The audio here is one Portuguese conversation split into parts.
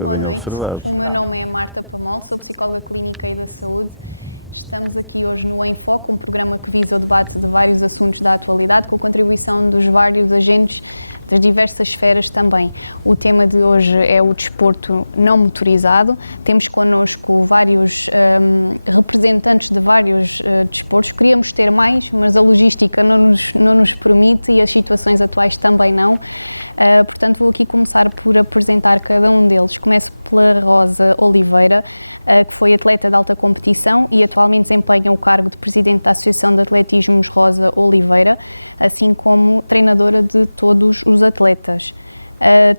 para Boa bem noite, observar. o meu nome é Marta Pamol, sou psicóloga clínica e da saúde. Estamos aqui hoje no Em Foco, um programa que visa o debate de vários assuntos da atualidade, com a contribuição dos vários agentes das diversas esferas também. O tema de hoje é o desporto não motorizado. Temos connosco vários representantes de vários desportos. Queríamos ter mais, mas a logística não nos permite e as situações atuais também não. Portanto, vou aqui começar por apresentar cada um deles. Começo pela Rosa Oliveira, que foi atleta de alta competição e atualmente desempenha o cargo de presidente da Associação de Atletismos Rosa Oliveira, assim como treinadora de todos os atletas.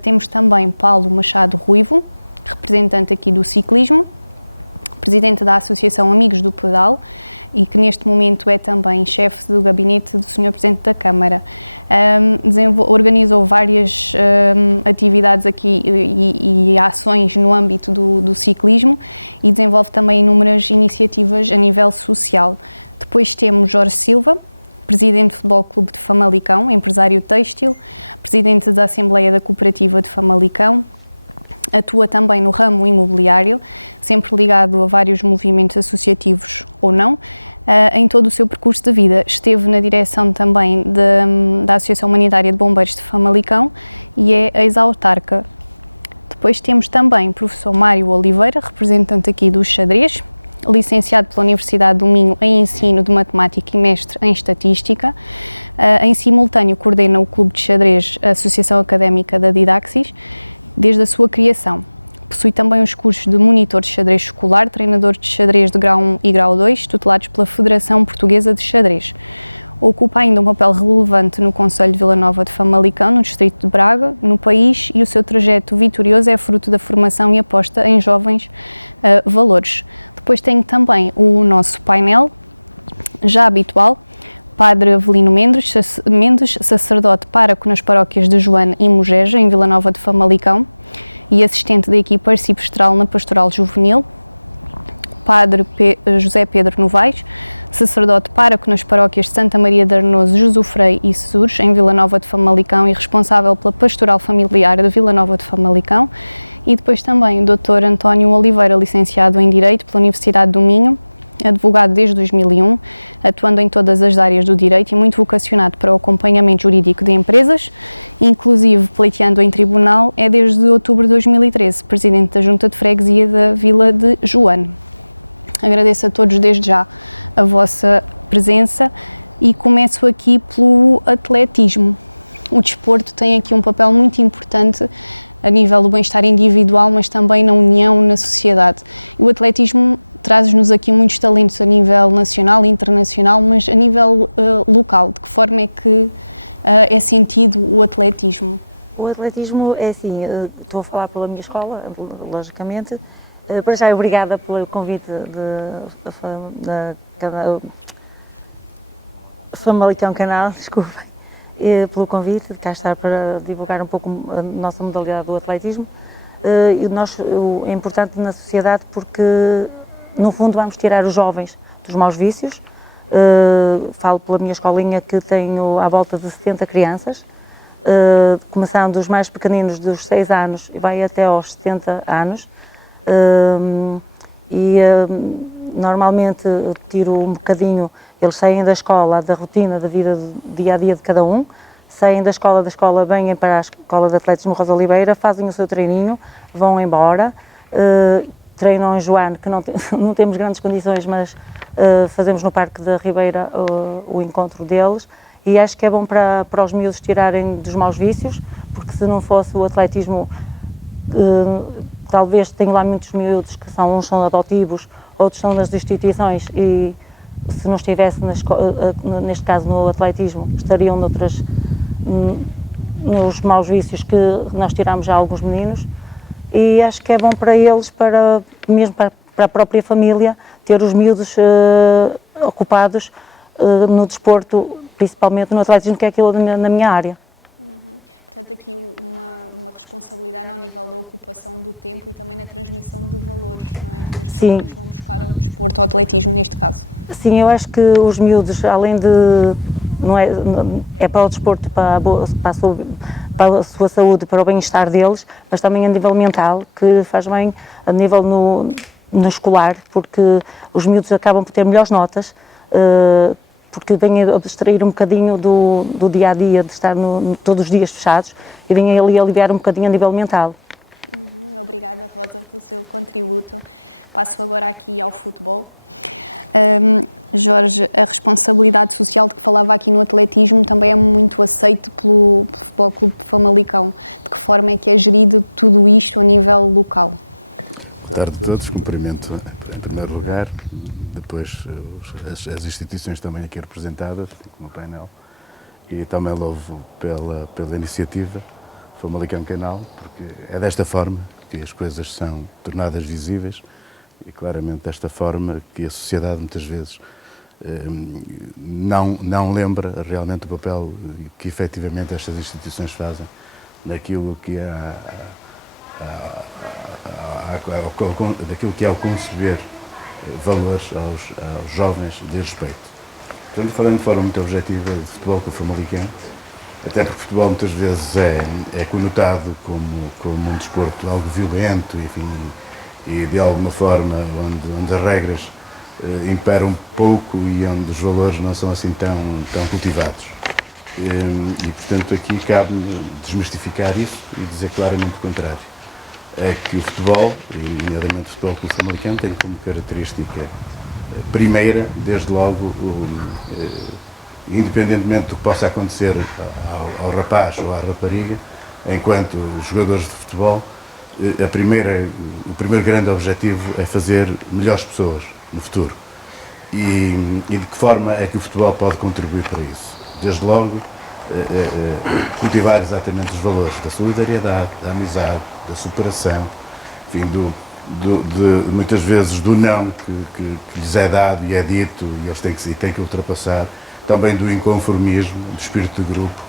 Temos também Paulo Machado Ruivo, representante aqui do ciclismo, presidente da Associação Amigos do Pedal e que neste momento é também chefe do gabinete do Sr. Presidente da Câmara. Organizou várias atividades aqui e ações no âmbito do ciclismo e desenvolve também inúmeras iniciativas a nível social. Depois temos Jorge Silva, presidente do Futebol Clube de Famalicão, empresário têxtil, presidente da Assembleia da Cooperativa de Famalicão. Atua também no ramo imobiliário, sempre ligado a vários movimentos associativos ou não. Em todo o seu percurso de vida esteve na direção também da Associação Humanitária de Bombeiros de Famalicão e é ex-autarca. Depois temos também o professor Mário Oliveira, representante aqui do xadrez, licenciado pela Universidade do Minho em Ensino de Matemática e mestre em Estatística. Em simultâneo coordena o Clube de Xadrez, a Associação Académica da Didaxis, desde a sua criação. Possui também os cursos de monitor de xadrez escolar, treinador de xadrez de grau 1 e grau 2, tutelados pela Federação Portuguesa de Xadrez. Ocupa ainda um papel relevante no Concelho de Vila Nova de Famalicão, no distrito de Braga, no país, e o seu trajeto vitorioso é fruto da formação e aposta em jovens valores. Depois tenho também o nosso painel, já habitual, Padre Avelino Mendes, sacerdote pároco nas paróquias de Joane e Mogeja, em Vila Nova de Famalicão, e assistente da equipa arcipestral na Pastoral Juvenil. Padre José Pedro Novaes, sacerdote pároco nas paróquias de Santa Maria de Arnoso, Jusufrei e Sesures, em Vila Nova de Famalicão, e responsável pela Pastoral Familiar de Vila Nova de Famalicão. E depois também o Dr. António Oliveira, licenciado em Direito pela Universidade do Minho, advogado desde 2001, atuando em todas as áreas do direito e muito vocacionado para o acompanhamento jurídico de empresas, inclusive pleiteando em tribunal, é desde outubro de 2013 presidente da Junta de Freguesia da Vila de Joane. Agradeço a todos desde já a vossa presença e começo aqui pelo atletismo. O desporto tem aqui um papel muito importante a nível do bem-estar individual, mas também na união, na sociedade. E o atletismo traz-nos aqui muitos talentos a nível nacional e internacional, mas a nível local. De que forma é que é sentido o atletismo? O atletismo é assim, estou a falar pela minha escola, logicamente. Para já, obrigada pelo convite da Famalicão Canal, desculpem, pelo convite de cá estar para divulgar um pouco a nossa modalidade do atletismo. É importante na sociedade porque, no fundo, vamos tirar os jovens dos maus vícios. Falo pela minha escolinha que tenho à volta de 70 crianças, começando dos mais pequeninos dos 6 anos e vai até aos 70 anos. Normalmente eu tiro um bocadinho, eles saem da escola, da rotina, da vida do dia a dia de cada um, saem da escola, vêm para a Escola de Atletismo Rosa Oliveira, fazem o seu treininho, vão embora, treinam em Joane, que não temos grandes condições, mas fazemos no Parque da Ribeira o encontro deles, e acho que é bom para os miúdos tirarem dos maus vícios, porque se não fosse o atletismo, talvez tenho lá muitos miúdos que uns são adotivos, outros são das instituições e se não estivesse neste caso no atletismo, estariam nos maus vícios que nós tiramos já a alguns meninos, e acho que é bom para eles, mesmo para a própria família, ter os miúdos ocupados no desporto, principalmente no atletismo, que é aquilo na minha área. Portanto, aqui uma responsabilidade ao nível da ocupação do tempo e também na transmissão de valores, não é? Que estes jovens vão buscar ao desporto, ao atletismo, neste caso. Sim, eu acho que os miúdos, além de... é para o desporto, para para a sua saúde, para o bem-estar deles, mas também a nível mental, que faz bem a nível no escolar, porque os miúdos acabam por ter melhores notas, porque vêm a distrair um bocadinho do dia-a-dia, de estar todos os dias fechados, e vêm ali aliviar um bocadinho a nível mental. Obrigada, Rosa, pelo seu contributo. Passo agora aqui ao futebol. Jorge, a responsabilidade social de que falava aqui no atletismo também é muito aceite pelo Futebol Clube de Famalicão. De que forma é que é gerido tudo isto a nível local? Boa tarde a todos, cumprimento em primeiro lugar, depois as instituições também aqui representadas, como o painel, e também louvo pela iniciativa Famalicão Canal, porque é desta forma que as coisas são tornadas visíveis e claramente desta forma que a sociedade muitas vezes não lembra realmente o papel que efetivamente estas instituições fazem naquilo que daquilo que é o conceber valores aos jovens de respeito. Portanto, falando de forma muito objetiva de futebol com o Famalicão, até porque o futebol muitas vezes é conotado como um desporto algo violento, enfim, e de alguma forma onde as regras imperam um pouco e onde os valores não são assim tão cultivados. E portanto aqui cabe-me desmistificar isso e dizer claramente o contrário. É que o futebol, e nomeadamente o futebol clube Famalicão, tem como característica primeira, desde logo, independentemente do que possa acontecer ao rapaz ou à rapariga, enquanto jogadores de futebol, o primeiro grande objetivo é fazer melhores pessoas no futuro. E de que forma é que o futebol pode contribuir para isso? Desde logo, cultivar exatamente os valores da solidariedade, da amizade, da superação, enfim, muitas vezes do não que lhes é dado e é dito e eles têm que ultrapassar, também do inconformismo, do espírito de grupo,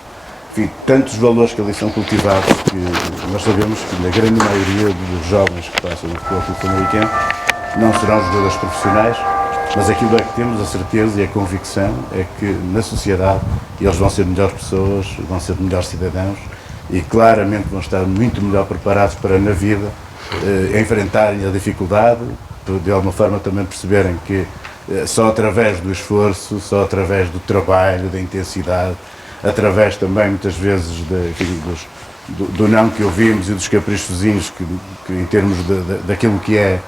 enfim, tantos valores que ali são cultivados que nós sabemos que na grande maioria dos jovens que passam no futebol clube Famalicão não serão jogadores profissionais, mas aquilo é que temos a certeza e a convicção é que na sociedade eles vão ser melhores pessoas, vão ser melhores cidadãos e claramente vão estar muito melhor preparados para na vida enfrentarem a dificuldade, de alguma forma também perceberem que só através do esforço, só através do trabalho, da intensidade, através também muitas vezes do não que ouvimos e dos caprichozinhos que em termos daquilo que é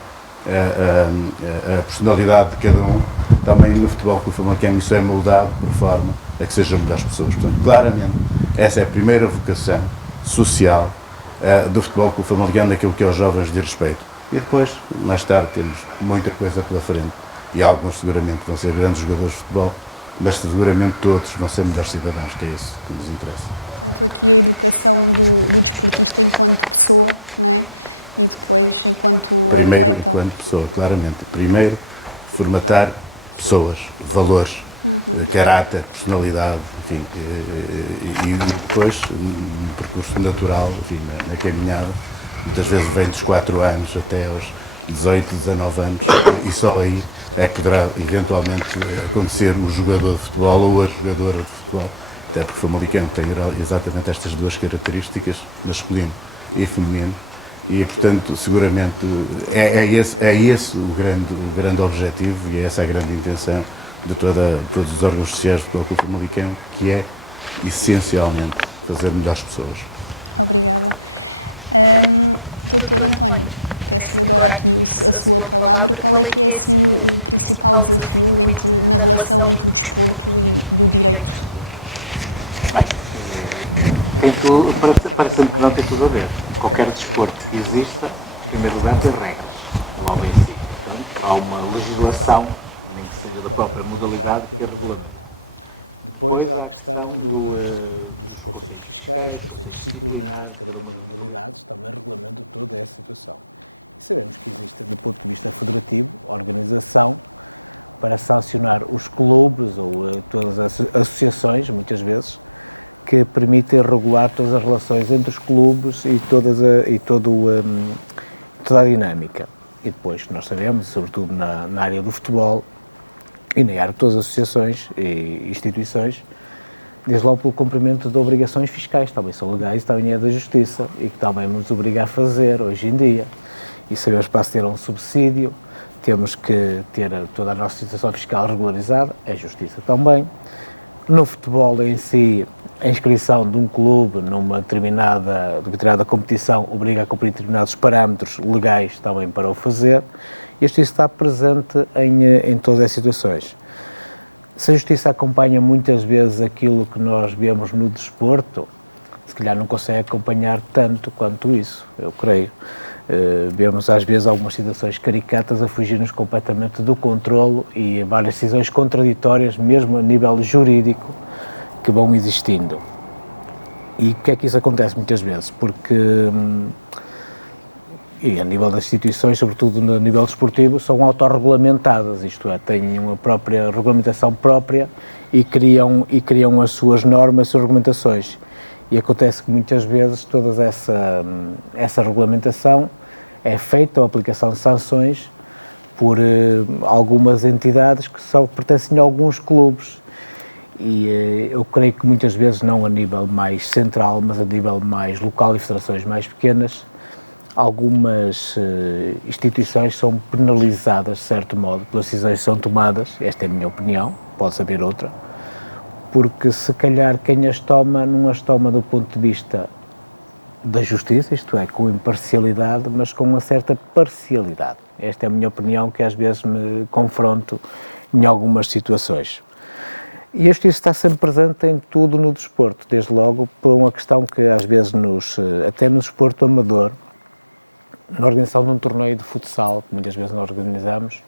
a personalidade de cada um, também no futebol com o Famalicão isso é moldado por forma a que sejam melhores pessoas. Portanto, claramente, essa é a primeira vocação social do futebol com o Famalicão, daquilo que aos jovens de respeito. E depois, mais tarde, temos muita coisa pela frente e alguns seguramente vão ser grandes jogadores de futebol, mas seguramente todos vão ser melhores cidadãos, que é isso que nos interessa. Portanto, aqui a educação do desportista enquanto pessoa, não é? E depois enquanto atleta. Enquanto pessoa, claramente. Primeiro, formatar pessoas, valores, caráter, personalidade, enfim, e depois um percurso natural, enfim, na caminhada, muitas vezes vem dos 4 anos até aos 18, 19 anos, e só aí é que poderá eventualmente acontecer o jogador de futebol ou a jogadora de futebol, até porque o Famalicão tem exatamente estas duas características, masculino e feminino, e portanto seguramente é esse o grande objetivo e é essa a grande intenção de todos os órgãos sociais do Clube Famalicão, que é essencialmente fazer melhores pessoas. Obrigada. Doutor António, peço-lhe agora aqui a sua palavra. Qual é que é assim o principal desafio na relação entre o desporto e o direito? Para sempre não tem tudo a ver. Qualquer desporto que exista, em primeiro lugar, tem regras, não há em si. Há uma legislação, nem que seja da própria modalidade, que a regulamenta. Depois há a questão dos conselhos fiscais, conselhos disciplinares de cada uma das modalidades, também regulamentam toda essa situação. E sabemos que existe, do ponto de vista federativo, organização para sancionar os clubes ou todas as associações, muitas vezes, que permitem regular todas as relações entre os clubes e toda a dinâmica. E depois, nós sabemos, sobretudo na área do futebol e na área de todas as associações e instituições, desde logo pelo cumprimento de obrigações fiscais, também são legais, também é da Justiça e que também nos obriga a fazer hoje em dia. E sabemos que para ter um subsídio temos que ter toda a nossa situação fiscal regularizada, é a Justiça também. No futebol em si, a inscrição de um clube numa determinada competição obriga a cumprir determinados parâmetros legais também para o fazer, e a Justiça está presente em todas as situações. Se a Justiça acompanha muitas vezes aquilo que nós vemos no desporto, se calhar não consegue acompanhar tanto quanto isso, eu creio. Vemos às vezes algumas situações caricatas a fugir-nos completamente do controlo e várias decisões contraditórias, mesmo a nível jurídico, que vão existindo. E o que é que isso acontece muitas vezes? Porque, e a nível das instituições, sobretudo no nível desportivo, são autorregulamentadas, isto é, têm uma própria regulamentação própria e criam as suas normas, as suas regulamentações. E acontece que muitas vezes toda essa regulamentação é feita, a aplicação de sanções, por algumas entidades que só pertencem a alguns clubes. E eu creio que muitas vezes, não a nível mais central, mas a nível mais local e federações mais pequenas, algumas instituições são penalizadas, de certo modo, pelas decisões que são tomadas, esta é a minha opinião, pode haver outra, porque se calhar quem as toma não as toma do ponto de vista da justiça, isto é, com imparcialidade, mas com uma certa parcialidade. Esta é a minha opinião, que às vezes me confronto em algumas situações. E a justiça está sempre presente em tudo no desporto, desde logo por uma questão que às vezes até no desporto amador, na organização de um torneio de futsal, que muitas vezes nós organizamos,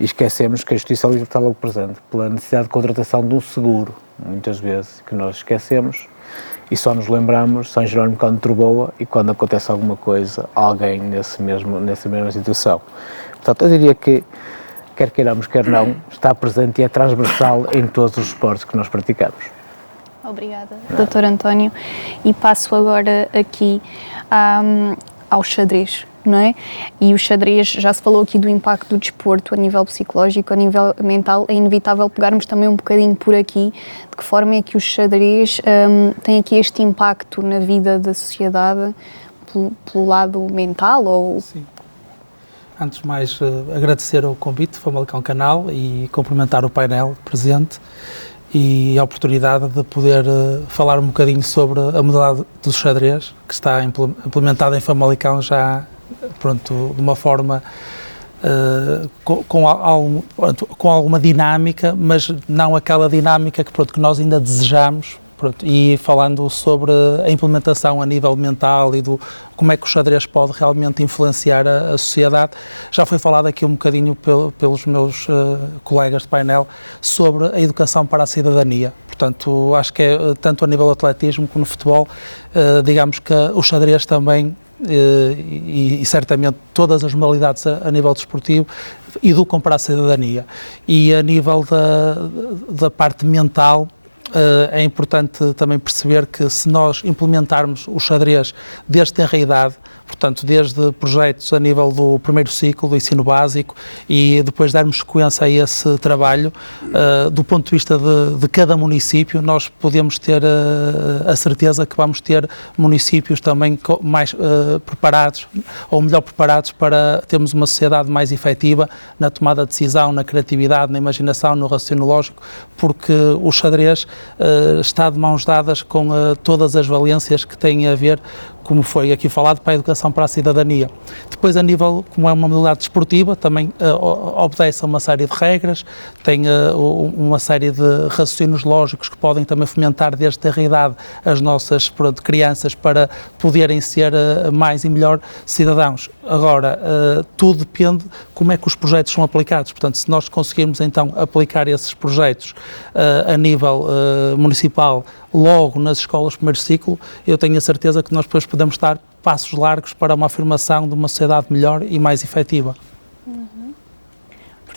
e esquecemos que a justiça ali está logo presente, pela necessidade de contratação de um seguro, muitas vezes, que nós esquecemos, e só nos lembramos São Jerónimo quando trovoa e quando acontece alguma coisa, alguém nessa mesma situação. Portanto, eu diria que, quer queiramos, quer não, está presente e é transversal em todos os esportes que nós praticamos. Obrigada, Dr. António. E passo agora aqui ao xadrez, não é? E o xadrez, já se falou aqui do impacto do desporto a nível psicológico, a nível mental, é inevitável pegarmos também um bocadinho por aqui, de que forma é que o xadrez tem aqui este impacto na vida da sociedade pelo lado mental ou... Sim. Antes de mais, agradecer o convite, Famalicão Canal, e cumprimentar o painel presente e a oportunidade de poder falar um bocadinho sobre a modalidade do xadrez, que está implementada em Famalicão já, pronto, de uma forma com alguma dinâmica, mas não aquela dinâmica que nós ainda desejamos. Pronto, e falando sobre a implementação a nível mental e do como é que o xadrez pode realmente influenciar a sociedade, já foi falado aqui um bocadinho pelos meus colegas de painel sobre a educação para a cidadania. Portanto, acho que é tanto a nível do atletismo como no futebol, digamos que o xadrez também, e certamente todas as modalidades a nível desportivo, educam para a cidadania. E a nível da parte mental, é importante também perceber que se nós implementarmos o xadrez desde tenra idade, portanto, desde projetos a nível do primeiro ciclo, do ensino básico, e depois darmos sequência a esse trabalho, do ponto de vista de cada município, nós podemos ter a certeza que vamos ter municípios também mais preparados, ou melhor preparados, para termos uma sociedade mais efetiva na tomada de decisão, na criatividade, na imaginação, no raciocínio lógico, porque o xadrez está de mãos dadas com todas as valências que têm a ver, como foi aqui falado, para a educação para a cidadania. Depois, a nível, como é uma modalidade desportiva, também obedece a uma série de regras, tem uma série de raciocínios lógicos que podem também fomentar desde tenra idade as nossas crianças para poderem ser mais e melhor cidadãos. Agora, tudo depende como é que os projetos são aplicados. Portanto, se nós conseguirmos então aplicar esses projetos a nível municipal logo nas escolas de primeiro ciclo, eu tenho a certeza que nós depois podemos dar passos largos para uma afirmação de uma sociedade melhor e mais efetiva.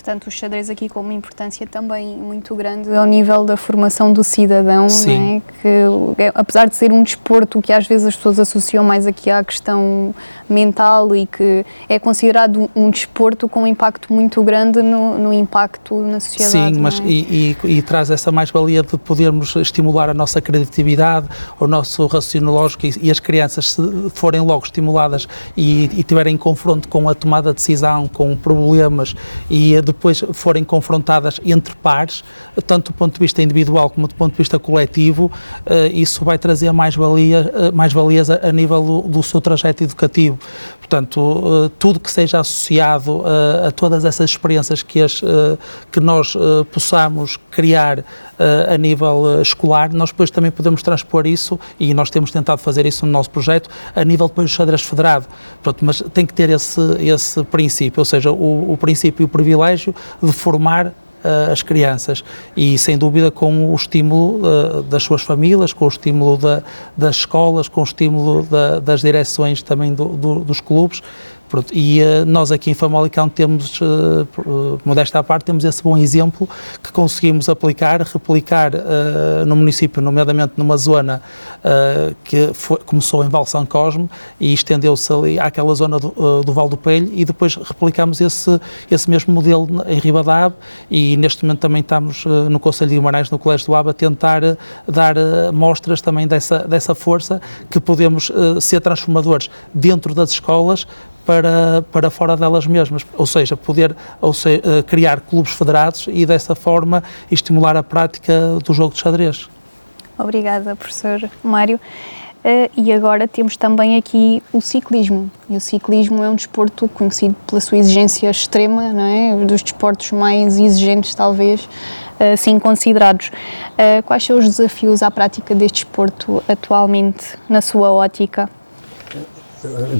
Portanto, o xadrez aqui com uma importância também muito grande ao nível da formação do cidadão, Sim. não é? Que, apesar de ser um desporto que às vezes as pessoas associam mais aqui à questão mental e que é considerado um desporto com um impacto muito grande no impacto na sociedade. Sim, mas não é? e traz essa mais-valia de podermos estimular a nossa criatividade, o nosso raciocínio lógico e as crianças, se forem logo estimuladas e tiverem em confronto com a tomada de decisão, com problemas e depois forem confrontadas entre pares, tanto do ponto de vista individual como do ponto de vista coletivo, isso vai trazer mais-valias a nível do seu trajeto educativo. Portanto, tudo que seja associado a todas essas experiências que nós possamos criar a nível escolar, nós depois também podemos transpor isso, e nós temos tentado fazer isso no nosso projeto, a nível depois do xadrez federado. Pronto, mas tem que ter esse princípio, ou seja, o princípio e o privilégio de formar as crianças e, sem dúvida, com o estímulo das suas famílias, com o estímulo das escolas, com o estímulo das direções também dos clubes. Pronto, e nós aqui em Famalicão temos, modesta à parte, temos esse bom exemplo que conseguimos replicar no município, nomeadamente numa zona que começou em Val São Cosme e estendeu-se ali àquela zona do Val do Pelho, e depois replicamos esse mesmo modelo em Ribadave, e neste momento também estamos no Conselho de Guimarães, no Colégio do Aba, a tentar dar mostras também dessa força que podemos ser transformadores dentro das escolas para fora delas mesmas, ou seja, criar clubes federados e dessa forma estimular a prática do jogo de xadrez. Obrigada, professor Mário. E agora temos também aqui o ciclismo. E o ciclismo é um desporto conhecido pela sua exigência extrema, não é? Dos desportos mais exigentes, talvez, assim considerados. Quais são os desafios à prática deste desporto atualmente, na sua ótica?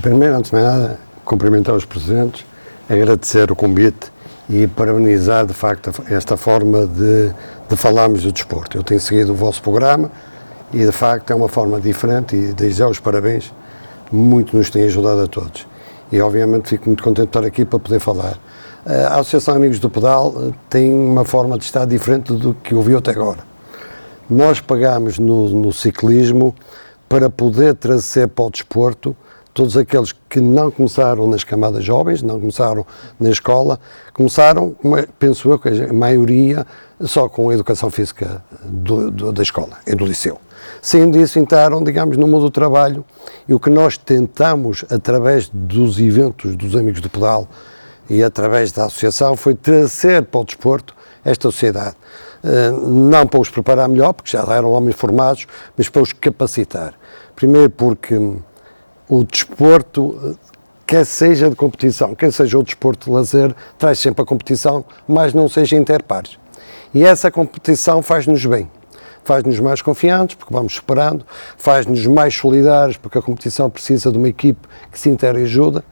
Primeiro, antes de mais nada, cumprimentar os presentes, agradecer o convite e parabenizar, de facto, esta forma de falarmos do desporto. Eu tenho seguido o vosso programa e, de facto, é uma forma diferente e desejar os parabéns, muito nos tem ajudado a todos. E, obviamente, fico muito contente de estar aqui para poder falar. A Associação Amigos do Pedal tem uma forma de estar diferente do que ouviu até agora. Nós pagamos no ciclismo para poder trazer para o desporto todos aqueles que não começaram nas camadas jovens, não começaram na escola, começaram, penso eu, que a maioria, só com a educação física da escola e do liceu. Sendo isso, entraram, digamos, no mundo do trabalho, e o que nós tentamos, através dos eventos dos Amigos do Pedal e através da associação, foi trazer para o desporto esta sociedade. Não para os preparar melhor, porque já eram homens formados, mas para os capacitar. Primeiro porque o desporto, quer seja de competição, quer seja o desporto de lazer, traz sempre a competição, mas não seja interpares. E essa competição faz-nos bem, faz-nos mais confiantes, porque vamos superando, faz-nos mais solidários, porque a competição precisa de uma equipe que se interajuda,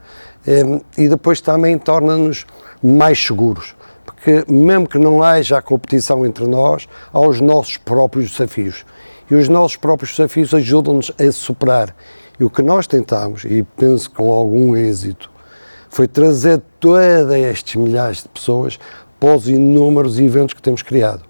e depois também torna-nos mais seguros, porque mesmo que não haja a competição entre nós, há os nossos próprios desafios. E os nossos próprios desafios ajudam-nos a superar. E o que nós tentamos, e penso com algum êxito, foi trazer todos estes milhares de pessoas para os inúmeros eventos que temos criado.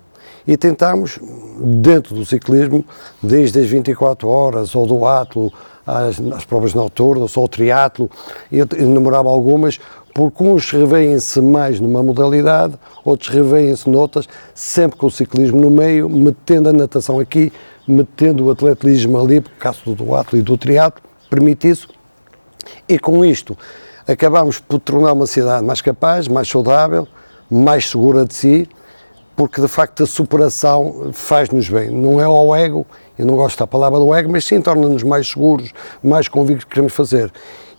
E tentámos, dentro do ciclismo, desde as 24 horas, ou do atlo, às provas noturnas, ou o triatlo, eu enumerava algumas, porque uns revêem-se mais numa modalidade, outros revêem-se noutras, sempre com o ciclismo no meio, metendo a natação aqui, metendo o atletismo ali, por caso do duatlo e do triatlo, permite isso, e com isto acabamos por tornar uma cidade mais capaz, mais saudável, mais segura de si, porque de facto a superação faz-nos bem, não é ao ego, eu não gosto da palavra do ego, mas sim torna-nos mais seguros, mais convictos que queremos fazer.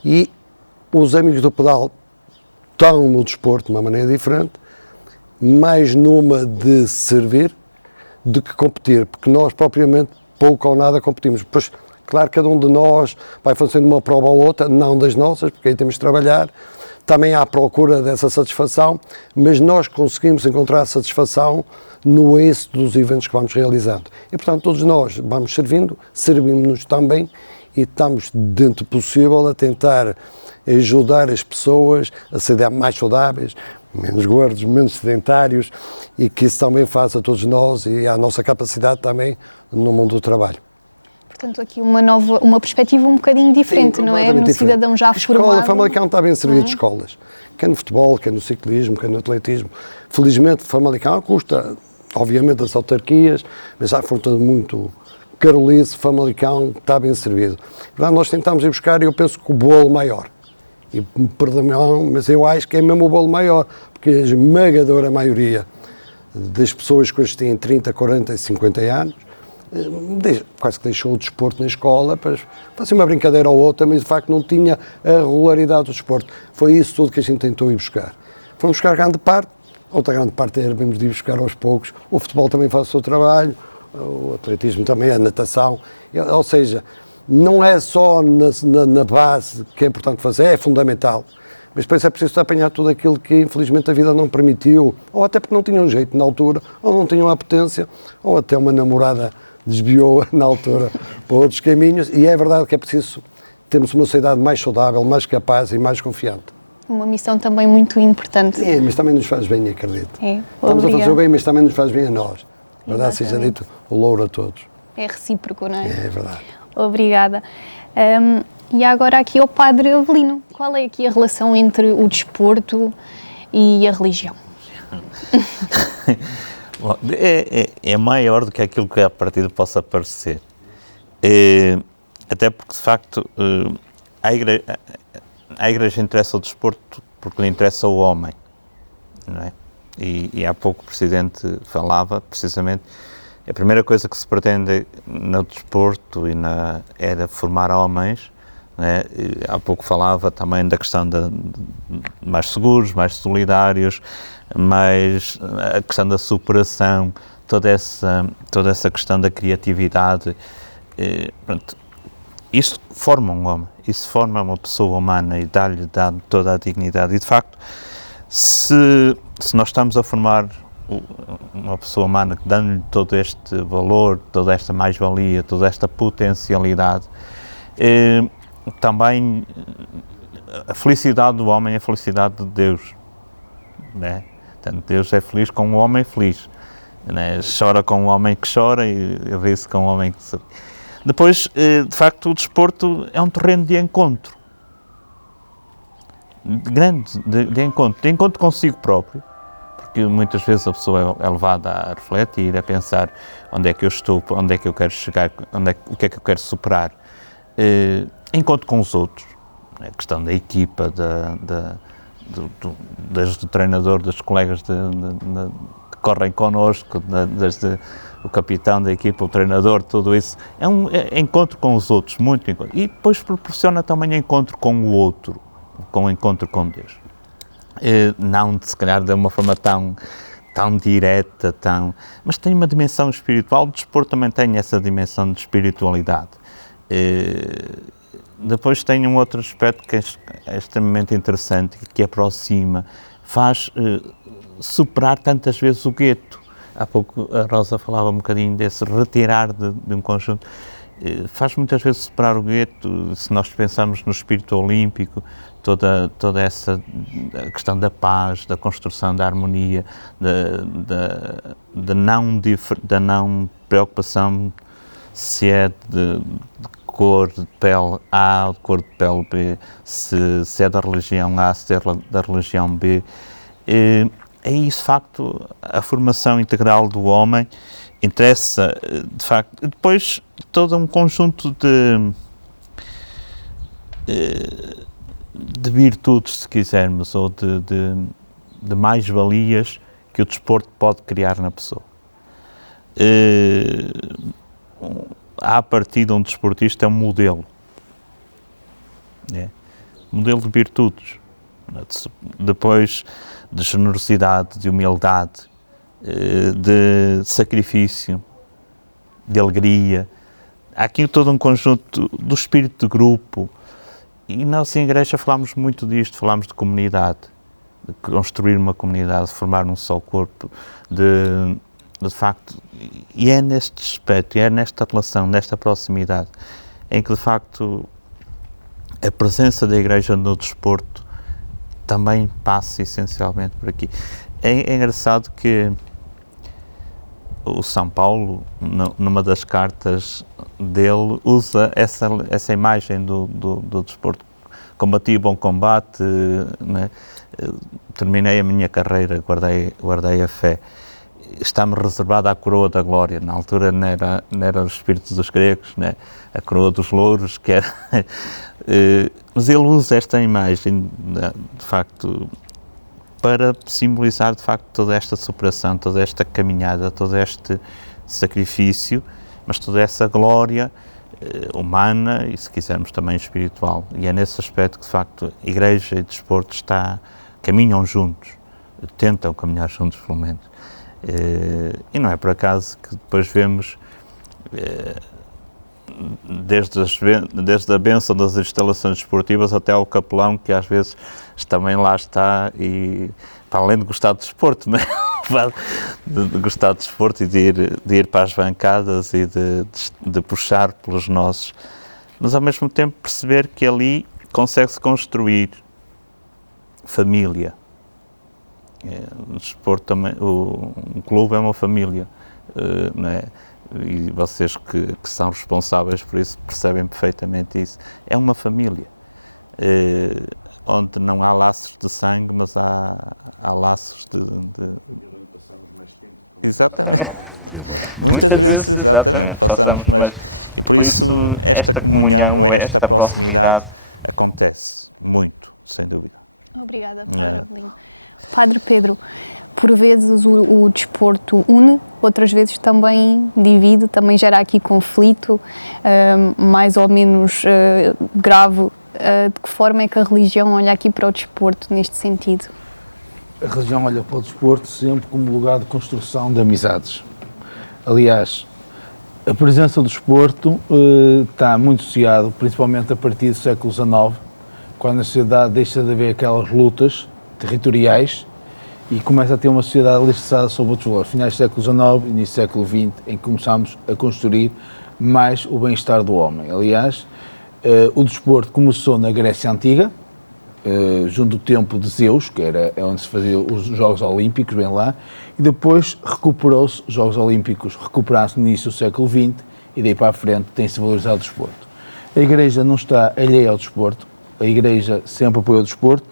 E os Amigos do Pedal estão no desporto de uma maneira diferente, mais numa de servir, do que competir, porque nós propriamente pouco ou nada competimos. Pois, claro, cada um de nós vai fazendo uma prova ou outra, não das nossas, porque aí temos de trabalhar, também há a procura dessa satisfação, mas nós conseguimos encontrar a satisfação no êxito dos eventos que vamos realizando. E, portanto, todos nós vamos servindo, servimos-nos também e estamos, dentro do possível, a tentar ajudar as pessoas a serem mais saudáveis, menos gordos, menos sedentários, e que isso também faça a todos nós e à nossa capacidade também no mundo do trabalho. Portanto, aqui uma perspectiva um bocadinho diferente, não é? No cidadão já formado. A Famalicão está bem servida de escolas, quer no futebol, quer no ciclismo, quer no atletismo. Felizmente, Famalicão custa, obviamente, as autarquias, mas já foi tudo muito carolice, Famalicão está bem servido. Nós tentamos ir buscar, e eu penso que o bolo maior, e perdão, mas eu acho que é mesmo o bolo maior, porque a esmagadora maioria das pessoas que hoje têm 30, 40 e 50 anos, quase que deixou o desporto na escola para fazer uma brincadeira ou outra, mas de facto não tinha a regularidade do desporto. Foi isso tudo que a gente tentou ir buscar. Fomos buscar grande parte, outra grande parte era de ir buscar aos poucos. O futebol também faz o seu trabalho, o atletismo também, a natação, ou seja, não é só na base que é importante fazer, é fundamental, mas depois é preciso apanhar tudo aquilo que infelizmente a vida não permitiu, ou até porque não tinham jeito na altura, ou não tinham a potência, ou até uma namorada desviou na altura para outros caminhos, e é verdade que é preciso termos uma sociedade mais saudável, mais capaz e mais confiante. Uma missão também muito importante. É, mas também nos faz bem, acredito. É, estamos a fazer o bem, mas também nos faz bem a nós. Verdade seja dito, o louro a todos. É recíproco, não é? É verdade. Obrigada. E agora aqui ao Padre Avelino, qual é aqui a relação entre o desporto e a religião? Bom, é maior do que aquilo que à partida possa parecer. Até porque, de facto, a Igreja interessa o desporto porque lhe interessa o homem, não é? E há pouco o Presidente falava, precisamente, a primeira coisa que se pretende no desporto era formar homens, né? Há pouco falava também da questão de mais seguros, mais solidários, mais a questão da superação, toda essa questão da criatividade. Pronto, isso forma um homem, isso forma uma pessoa humana e dá toda a dignidade. E de facto, se nós estamos a formar uma pessoa humana, dando-lhe todo este valor, toda esta mais-valia, toda esta potencialidade, também a felicidade do homem é a felicidade de Deus, né? Portanto, Deus é feliz com o homem feliz, né? Chora com o homem que chora e ri-se com o homem que se... Depois, de facto, o desporto é um terreno de encontro, grande, de encontro consigo próprio, porque muitas vezes a pessoa é levada a refletir, a pensar onde é que eu estou, onde é que eu quero chegar, o que é que eu quero superar. Encontro com os outros, a questão da equipa, desde o treinador, dos colegas que correm connosco, desde o capitão da equipa, o treinador, tudo isso, é um encontro com os outros, muito encontro. E depois proporciona também encontro com o outro, com o encontro com Deus. Não, se calhar, de uma forma tão direta, mas tem uma dimensão espiritual. O desporto também tem essa dimensão de espiritualidade. Depois tem um outro aspecto que é extremamente interessante, que aproxima, faz superar tantas vezes o gueto. Há pouco a Rosa falava um bocadinho desse retirar de um conjunto. Faz muitas vezes superar o gueto. Se nós pensarmos no espírito olímpico, toda essa questão da paz, da construção da harmonia, da não preocupação se é de cor de pele A ou de cor de pele B, se é da religião A, se é da religião B. É isso, de facto, a formação integral do homem interessa, de facto. Depois, todo um conjunto de virtudes, se quisermos, ou de mais-valias que o desporto pode criar na pessoa. À partida, um desportista é um modelo. Modelo de virtudes. Depois, de generosidade, de humildade, de sacrifício, de alegria. Há aqui todo um conjunto do espírito de grupo. E na nossa igreja falámos muito disto, falámos de comunidade, de construir uma comunidade, de formar um só corpo, de facto, e é neste aspecto, é nesta relação, nesta proximidade, em que de facto a presença da igreja no desporto também passa essencialmente por aqui. É engraçado que o São Paulo, numa das cartas dele, usa essa imagem do desporto. Combati o bom combate, né? Terminei a minha carreira, guardei a fé. Está-me reservada a coroa da glória. Na altura não era o espírito dos gregos, né? A coroa dos louros, que era... mas ele usa esta imagem, de facto, para simbolizar, de facto, toda esta superação, toda esta caminhada, todo este sacrifício, mas toda essa glória humana e, se quisermos, também espiritual. E é nesse aspecto que, de facto, igreja e desporto caminham juntos, tentam caminhar juntos, pelo menos. E não é por acaso que depois vemos, desde a bênção das instalações desportivas até ao capelão, que às vezes também lá está, e para além de gostar de desporto, mas de gostar de desporto e de ir para as bancadas e de puxar pelos nossos, mas ao mesmo tempo perceber que ali consegue-se construir família. O desporto também, um clube é uma família, não é? E vocês que são responsáveis por isso percebem perfeitamente isso. É uma família, onde não há laços de sangue, mas há laços de... Exatamente. Muitas vezes, exatamente, passamos mais. E por isso esta comunhão, esta proximidade acontece muito, sem dúvida. Obrigada, Padre Avelino. Padre Pedro, por vezes o desporto une, outras vezes também divide, também gera aqui conflito, mais ou menos grave. De que forma é que a religião olha aqui para o desporto neste sentido? A religião olha para o desporto sempre como lugar de construção de amizades. Aliás, a presença do desporto está muito associado, principalmente a partir do século XIX, quando a sociedade deixa de haver aquelas lutas territoriais e começa a ter uma sociedade alicerçada sobre outros valores. Finais do século XIX, início do século XX, em que começamos a construir mais o bem-estar do homem. Aliás, o desporto começou na Grécia Antiga, junto do templo de Zeus, que era onde se faziam os Jogos Olímpicos, bem lá, e depois recuperou-se, os Jogos Olímpicos recuperaram-se no início do século XX, e daí para a frente tem-se valorizado o desporto. A Igreja não está alheia ao desporto, a Igreja sempre apoia o desporto,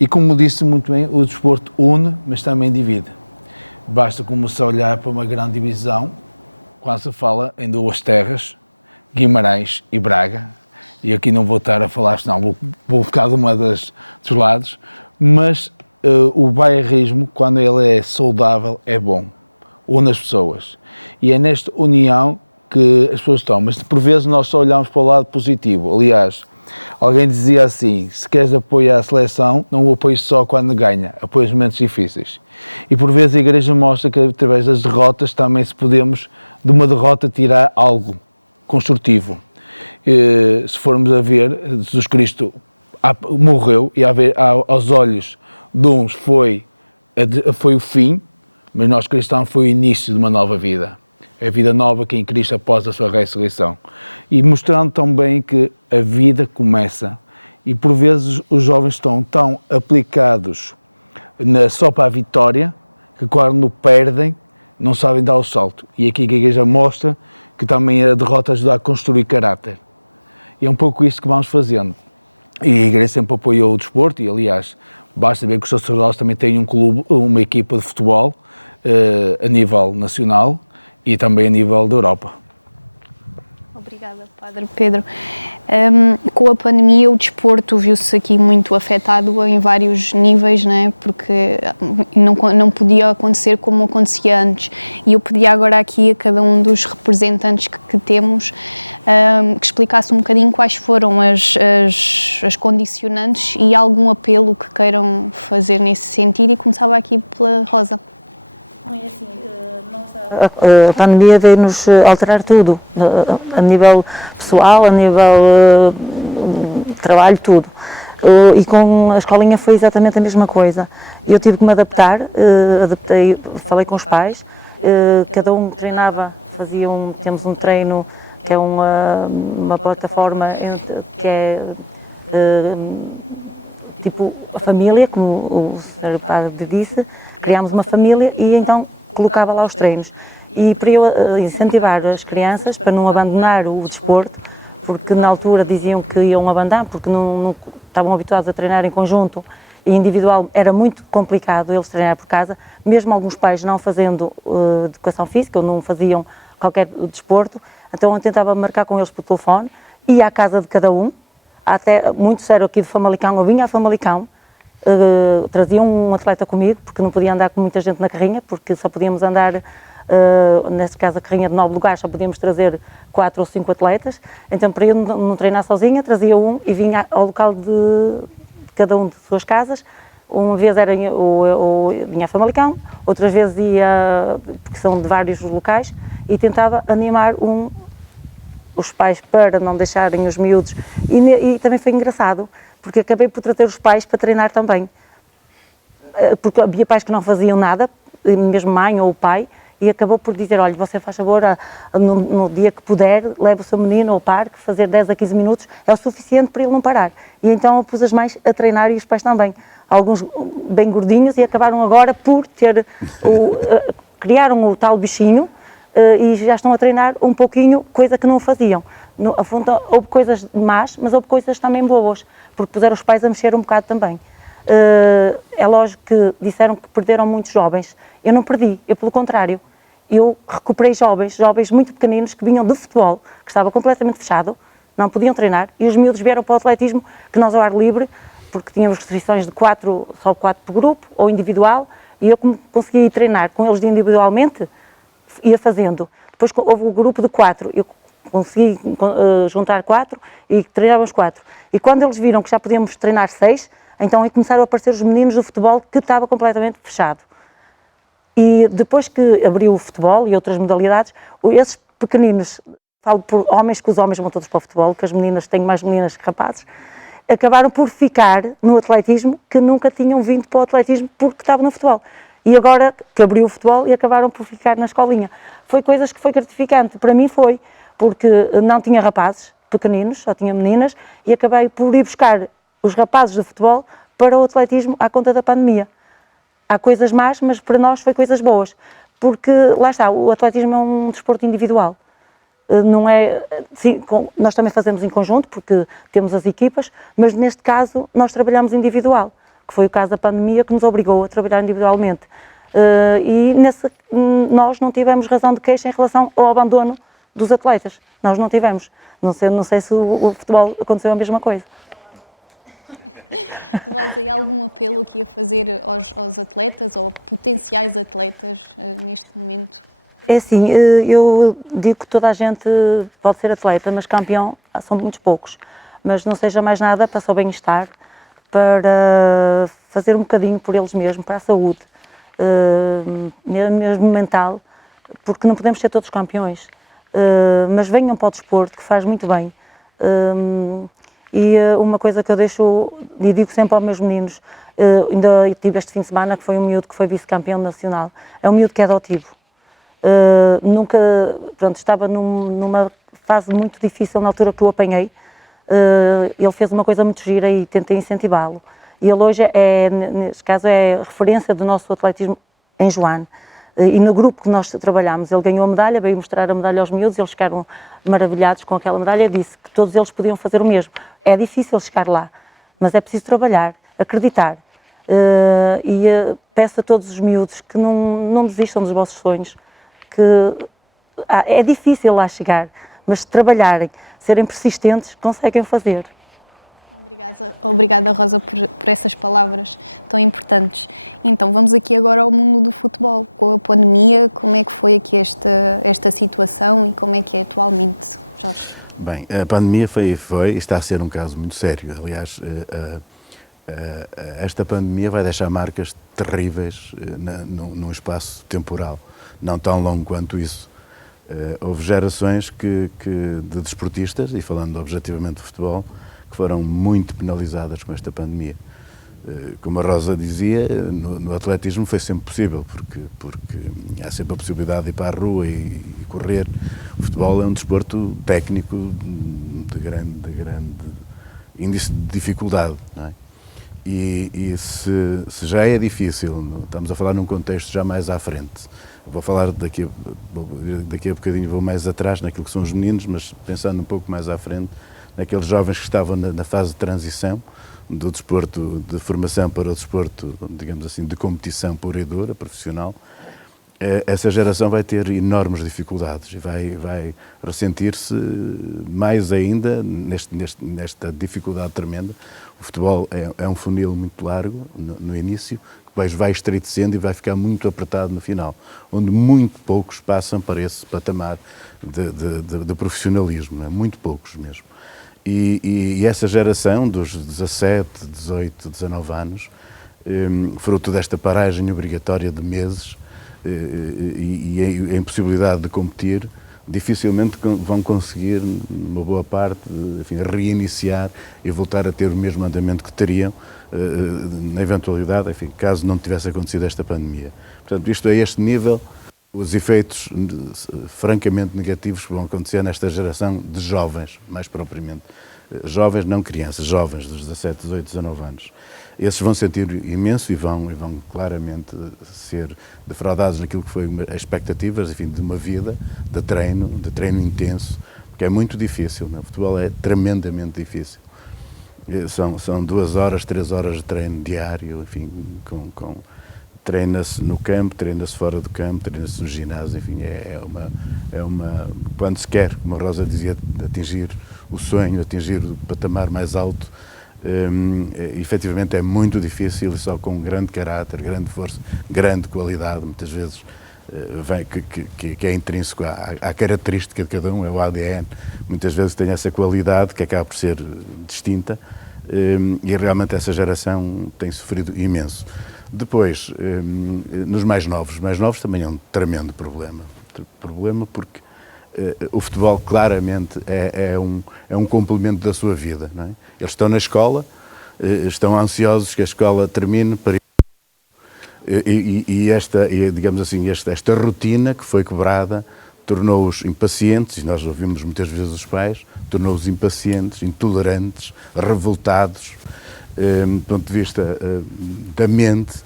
e como disse muito bem, o desporto une, mas também divide. Basta começar a olhar para uma grande divisão, quando se fala em duas terras, Guimarães e Braga, e aqui não vou estar a falar, senão vou ficar de uma dos lados, mas o bairrismo, quando ele é saudável, é bom, une as pessoas. E é nesta união que as pessoas estão, mas por vezes nós só olhamos para o lado positivo. Aliás, alguém dizia assim, se queres apoiar a seleção, não o apoies só quando ganha, apoia os momentos difíceis. E por vezes a Igreja mostra que através das derrotas também se podemos, de uma derrota, tirar algo construtivo. Se formos a ver, Jesus Cristo morreu e aos olhos de uns foi o fim, mas nós cristãos foi o início de uma nova vida. A vida nova que é em Cristo após a sua ressurreição. E mostrando também que a vida começa e por vezes os jovens estão tão aplicados só para a vitória que quando perdem não sabem dar o salto. E aqui a Igreja mostra que também a derrota ajuda a construir caráter. E é um pouco isso que vamos fazendo. E a Igreja sempre apoiou o desporto e, aliás, basta ver que os sacerdotes também têm um clube, uma equipa de futebol a nível nacional e também a nível da Europa. Obrigada, Padre Pedro. Com a pandemia, o desporto viu-se aqui muito afetado em vários níveis, né? Porque não podia acontecer como acontecia antes. E eu pedi agora aqui a cada um dos representantes que temos que explicasse um bocadinho quais foram as condicionantes e algum apelo que queiram fazer nesse sentido. E começava aqui pela Rosa. É assim, a pandemia veio-nos alterar tudo, a nível pessoal, a nível de trabalho, tudo. E com a escolinha foi exatamente a mesma coisa. Eu tive que me adaptar, falei com os pais, cada um treinava, temos um treino que é uma plataforma que tipo a família, como o Sr. Padre disse, criámos uma família e então colocava lá os treinos. E para eu incentivar as crianças para não abandonar o desporto, porque na altura diziam que iam abandonar, porque não estavam habituados a treinar em conjunto e individual, era muito complicado eles treinar por casa, mesmo alguns pais não fazendo educação física ou não faziam qualquer desporto, então eu tentava marcar com eles por telefone, ia à casa de cada um, até muito sério aqui de Famalicão, eu vinha a Famalicão, trazia um atleta comigo, porque não podia andar com muita gente na carrinha, porque só podíamos andar, neste caso a carrinha de 9 lugares, só podíamos trazer 4 ou 5 atletas, então para eu não treinar sozinha, trazia um e vinha ao local de cada um de suas casas. Uma vez vinha a Famalicão, outras vezes ia, porque são de vários locais, e tentava animar os pais para não deixarem os miúdos. E também foi engraçado, porque acabei por trazer os pais para treinar também. Porque havia pais que não faziam nada, mesmo mãe ou o pai, e acabou por dizer, olha, você faz favor, no dia que puder, leva o seu menino ao parque, fazer 10 a 15 minutos, é o suficiente para ele não parar. E então eu pus as mães a treinar e os pais também. Alguns bem gordinhos e acabaram agora por criaram o tal bichinho e já estão a treinar um pouquinho, coisa que não faziam. Houve coisas más, mas houve coisas também boas, porque puseram os pais a mexer um bocado também. É lógico que disseram que perderam muitos jovens. Eu não perdi, eu pelo contrário. Eu recuperei jovens muito pequeninos que vinham do futebol, que estava completamente fechado, não podiam treinar, e os miúdos vieram para o atletismo, que nós ao ar livre, porque tínhamos restrições de só 4 por grupo, ou individual, e eu conseguia ir treinar com eles individualmente, ia fazendo. Depois houve o grupo de 4, eu consegui juntar 4 e treinávamos 4. E quando eles viram que já podíamos treinar 6, então aí começaram a aparecer os meninos do futebol, que estava completamente fechado. E depois que abriu o futebol e outras modalidades, esses pequeninos, falo por homens, que os homens vão todos para o futebol, que as meninas, têm mais meninas que rapazes, acabaram por ficar no atletismo, que nunca tinham vindo para o atletismo porque estavam no futebol. E agora que abriu o futebol e acabaram por ficar na escolinha. Foi coisas que foi gratificante, para mim foi, porque não tinha rapazes pequeninos, só tinha meninas, e acabei por ir buscar os rapazes do futebol para o atletismo à conta da pandemia. Há coisas más, mas para nós foi coisas boas, porque lá está, o atletismo é um desporto individual. Não é, sim, nós também fazemos em conjunto, porque temos as equipas, mas neste caso nós trabalhamos individual, que foi o caso da pandemia que nos obrigou a trabalhar individualmente. E nós não tivemos razão de queixa em relação ao abandono dos atletas, nós não tivemos. Não sei se o futebol aconteceu a mesma coisa. Rosa, e algum apelo que ia fazer aos atletas ou potenciais atletas neste momento? É assim, eu digo que toda a gente pode ser atleta, mas campeão são muitos poucos. Mas não seja mais nada para o seu bem-estar, para fazer um bocadinho por eles mesmos, para a saúde, mesmo mental, porque não podemos ser todos campeões. Mas venham para o desporto, que faz muito bem. E uma coisa que eu deixo, e digo sempre aos meus meninos, ainda tive este fim de semana, que foi um miúdo que foi vice-campeão nacional, é um miúdo que é adotivo. Estava numa fase muito difícil na altura que eu apanhei, ele fez uma coisa muito gira e tentei incentivá-lo. E ele hoje neste caso, é referência do nosso atletismo em Joane. E no grupo que nós trabalhámos, ele ganhou a medalha, veio mostrar a medalha aos miúdos, eles ficaram maravilhados com aquela medalha e disse que todos eles podiam fazer o mesmo. É difícil chegar lá, mas é preciso trabalhar, acreditar. Peço a todos os miúdos que não desistam dos vossos sonhos, que é difícil lá chegar, mas se trabalharem, serem persistentes, conseguem fazer. Obrigada, Rosa, por essas palavras tão importantes. Então, vamos aqui agora ao mundo do futebol. Com a pandemia, como é que foi aqui esta situação e como é que é atualmente, Jorge? Bem, a pandemia foi e está a ser um caso muito sério. Aliás, esta pandemia vai deixar marcas terríveis num espaço temporal, não tão longo quanto isso. Houve gerações de desportistas, e falando objetivamente de futebol, que foram muito penalizadas com esta pandemia. Como a Rosa dizia, no atletismo foi sempre possível, porque há sempre a possibilidade de ir para a rua e correr. O futebol é um desporto técnico de grande índice de dificuldade, não é? E se já é difícil, estamos a falar num contexto já mais à frente, vou falar daqui a bocadinho, vou mais atrás naquilo que são os meninos, mas pensando um pouco mais à frente, naqueles jovens que estavam na fase de transição, do desporto de formação para o desporto, digamos assim, de competição pura e dura, profissional, essa geração vai ter enormes dificuldades e vai ressentir-se mais ainda nesta dificuldade tremenda. O futebol é um funil muito largo no início, que depois vai estreitecendo e vai ficar muito apertado no final, onde muito poucos passam para esse patamar de profissionalismo, né? Muito poucos mesmo. E essa geração dos 17, 18, 19 anos, fruto desta paragem obrigatória de meses e a impossibilidade de competir, dificilmente vão conseguir, uma boa parte, enfim, reiniciar e voltar a ter o mesmo andamento que teriam na eventualidade, enfim, caso não tivesse acontecido esta pandemia. Portanto, isto a este nível, os efeitos francamente negativos que vão acontecer nesta geração de jovens, mais propriamente. Jovens, não crianças, jovens dos 17, 18, 19 anos. Esses vão sentir imenso e vão claramente ser defraudados naquilo que foi as expectativas, enfim, de uma vida de treino intenso, porque é muito difícil, né? O futebol é tremendamente difícil. São 2 horas, 3 horas de treino diário, enfim, treina-se no campo, treina-se fora do campo, treina-se no ginásio, enfim, é uma quando se quer, como a Rosa dizia, atingir o sonho, atingir o patamar mais alto, efetivamente é muito difícil e só com grande caráter, grande força, grande qualidade, muitas vezes que é intrínseco à característica de cada um, é o ADN, muitas vezes tem essa qualidade que acaba por ser distinta, e realmente essa geração tem sofrido imenso. Depois, nos mais novos também é um tremendo problema porque o futebol claramente é um complemento da sua vida, não é? Eles estão na escola, estão ansiosos que a escola termine para digamos assim, esta rotina que foi quebrada tornou-os impacientes, e nós ouvimos muitas vezes os pais, tornou-os impacientes, intolerantes, revoltados, do ponto de vista da mente,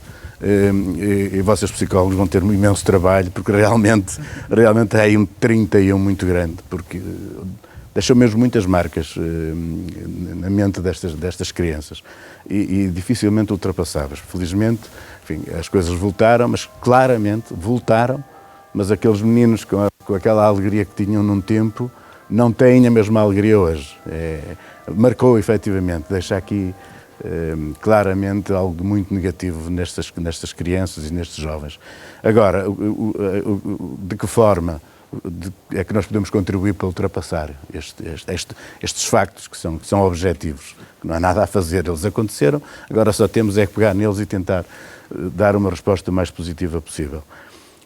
e vocês psicólogos vão ter um imenso trabalho, porque realmente há aí um 31 muito grande, porque deixou mesmo muitas marcas na mente destas crianças e dificilmente ultrapassáveis. Felizmente, enfim, as coisas voltaram, mas claramente voltaram, mas aqueles meninos com aquela alegria que tinham num tempo não têm a mesma alegria hoje. Marcou efetivamente, deixa aqui claramente algo muito negativo nestas crianças e nestes jovens. Agora, de que forma é que nós podemos contribuir para ultrapassar estes factos que são objetivos, que não há nada a fazer, eles aconteceram, agora só temos é que pegar neles e tentar dar uma resposta o mais positiva possível.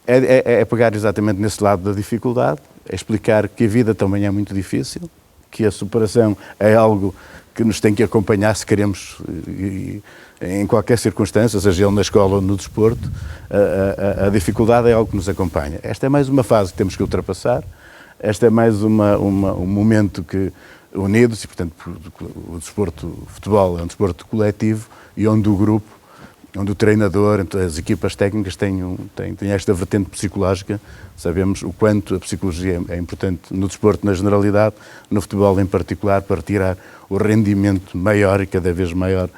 É pegar exatamente nesse lado da dificuldade, é explicar que a vida também é muito difícil, que a superação é algo que nos tem que acompanhar se queremos, em qualquer circunstância, seja ele na escola ou no desporto, a dificuldade é algo que nos acompanha. Esta é mais uma fase que temos que ultrapassar, esta é mais um momento que, unidos, e portanto o desporto, o futebol é um desporto coletivo e onde o grupo, onde o treinador, as equipas técnicas têm esta vertente psicológica. Sabemos o quanto a psicologia é importante no desporto na generalidade, no futebol em particular, para tirar o rendimento maior e cada vez maior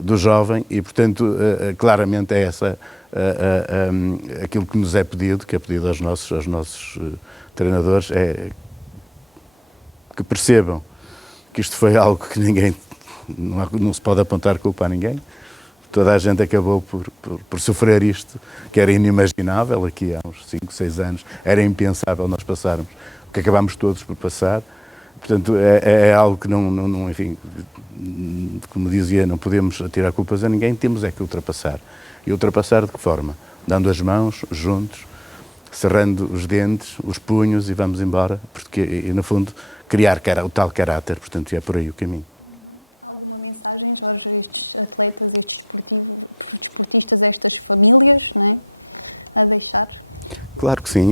do jovem e, portanto, claramente é aquilo que nos é pedido, que é pedido aos nossos treinadores, é que percebam que isto foi algo que não se pode apontar culpa a ninguém. Toda a gente acabou por sofrer isto, que era inimaginável aqui há uns 5, 6 anos, era impensável nós passarmos, o que acabámos todos por passar. Portanto, é algo que não, enfim, como dizia, não podemos atirar culpas a ninguém, temos é que ultrapassar. E ultrapassar de que forma? Dando as mãos, juntos, cerrando os dentes, os punhos e vamos embora, porque, e, no fundo, criar o tal caráter, portanto, é por aí o caminho. Alguma mensagem, Jorge, a estes atletas, estes desportistas, estas famílias, não é? A deixar? Claro que sim.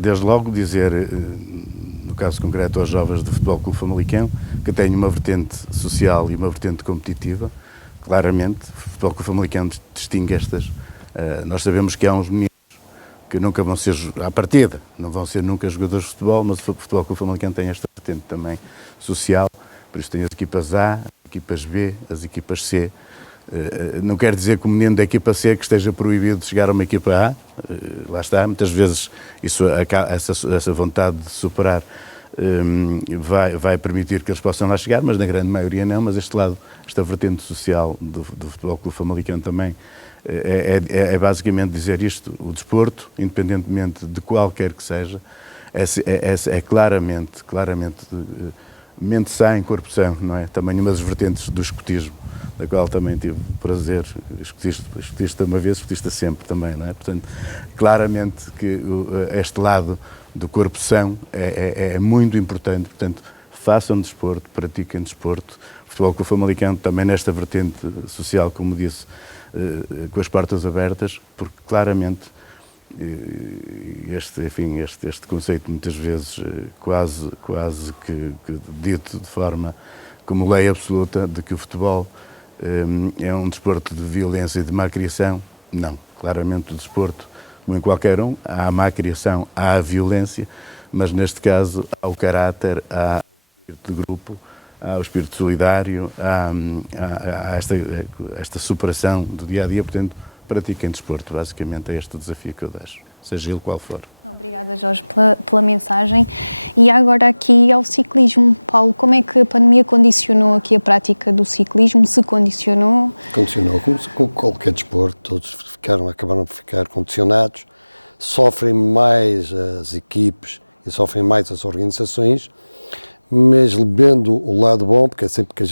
Desde logo dizer, no caso concreto aos jovens do Futebol Clube Famalicão, que têm uma vertente social e uma vertente competitiva, claramente, o Futebol Clube Famalicão distingue estas. Nós sabemos que há uns meninos que nunca vão ser, à partida, não vão ser nunca jogadores de futebol, mas o Futebol Clube Famalicão tem esta vertente também social, por isso tem as equipas A, as equipas B, as equipas C. Não quer dizer que o menino da equipa C que esteja proibido de chegar a uma equipa A, lá está, muitas vezes essa vontade de superar vai permitir que eles possam lá chegar, mas na grande maioria não. Mas este lado, esta vertente social do Futebol Clube Famalicão também é basicamente dizer isto: o desporto, independentemente de qualquer que seja, é claramente mente sã em corpo são, não é? Também uma das vertentes do escotismo, da qual também tive prazer, escotista uma vez, escotista sempre também, não é? Portanto, claramente que este lado do corpo são é muito importante. Portanto, façam desporto, pratiquem desporto. O Futebol Clube Famalicão também nesta vertente social, como disse, com as portas abertas, porque claramente este conceito muitas vezes quase que dito de forma como lei absoluta de que o futebol é um desporto de violência e de má criação. Não, claramente o desporto, como em qualquer um, há a má criação, há a violência, mas neste caso há o caráter, há o espírito de grupo, há o espírito solidário, há esta superação do dia-a-dia. Portanto, pratiquem desporto, basicamente é este o desafio que eu deixo, seja ele qual for. Obrigada, Jorge, pela mensagem. E agora aqui ao ciclismo. Paulo, como é que a pandemia condicionou aqui a prática do ciclismo? Se condicionou? Condicionou, com qualquer desporto, todos acabaram por ficar condicionados, sofrem mais as equipes e sofrem mais as organizações, mas vendo o lado bom, porque é sempre que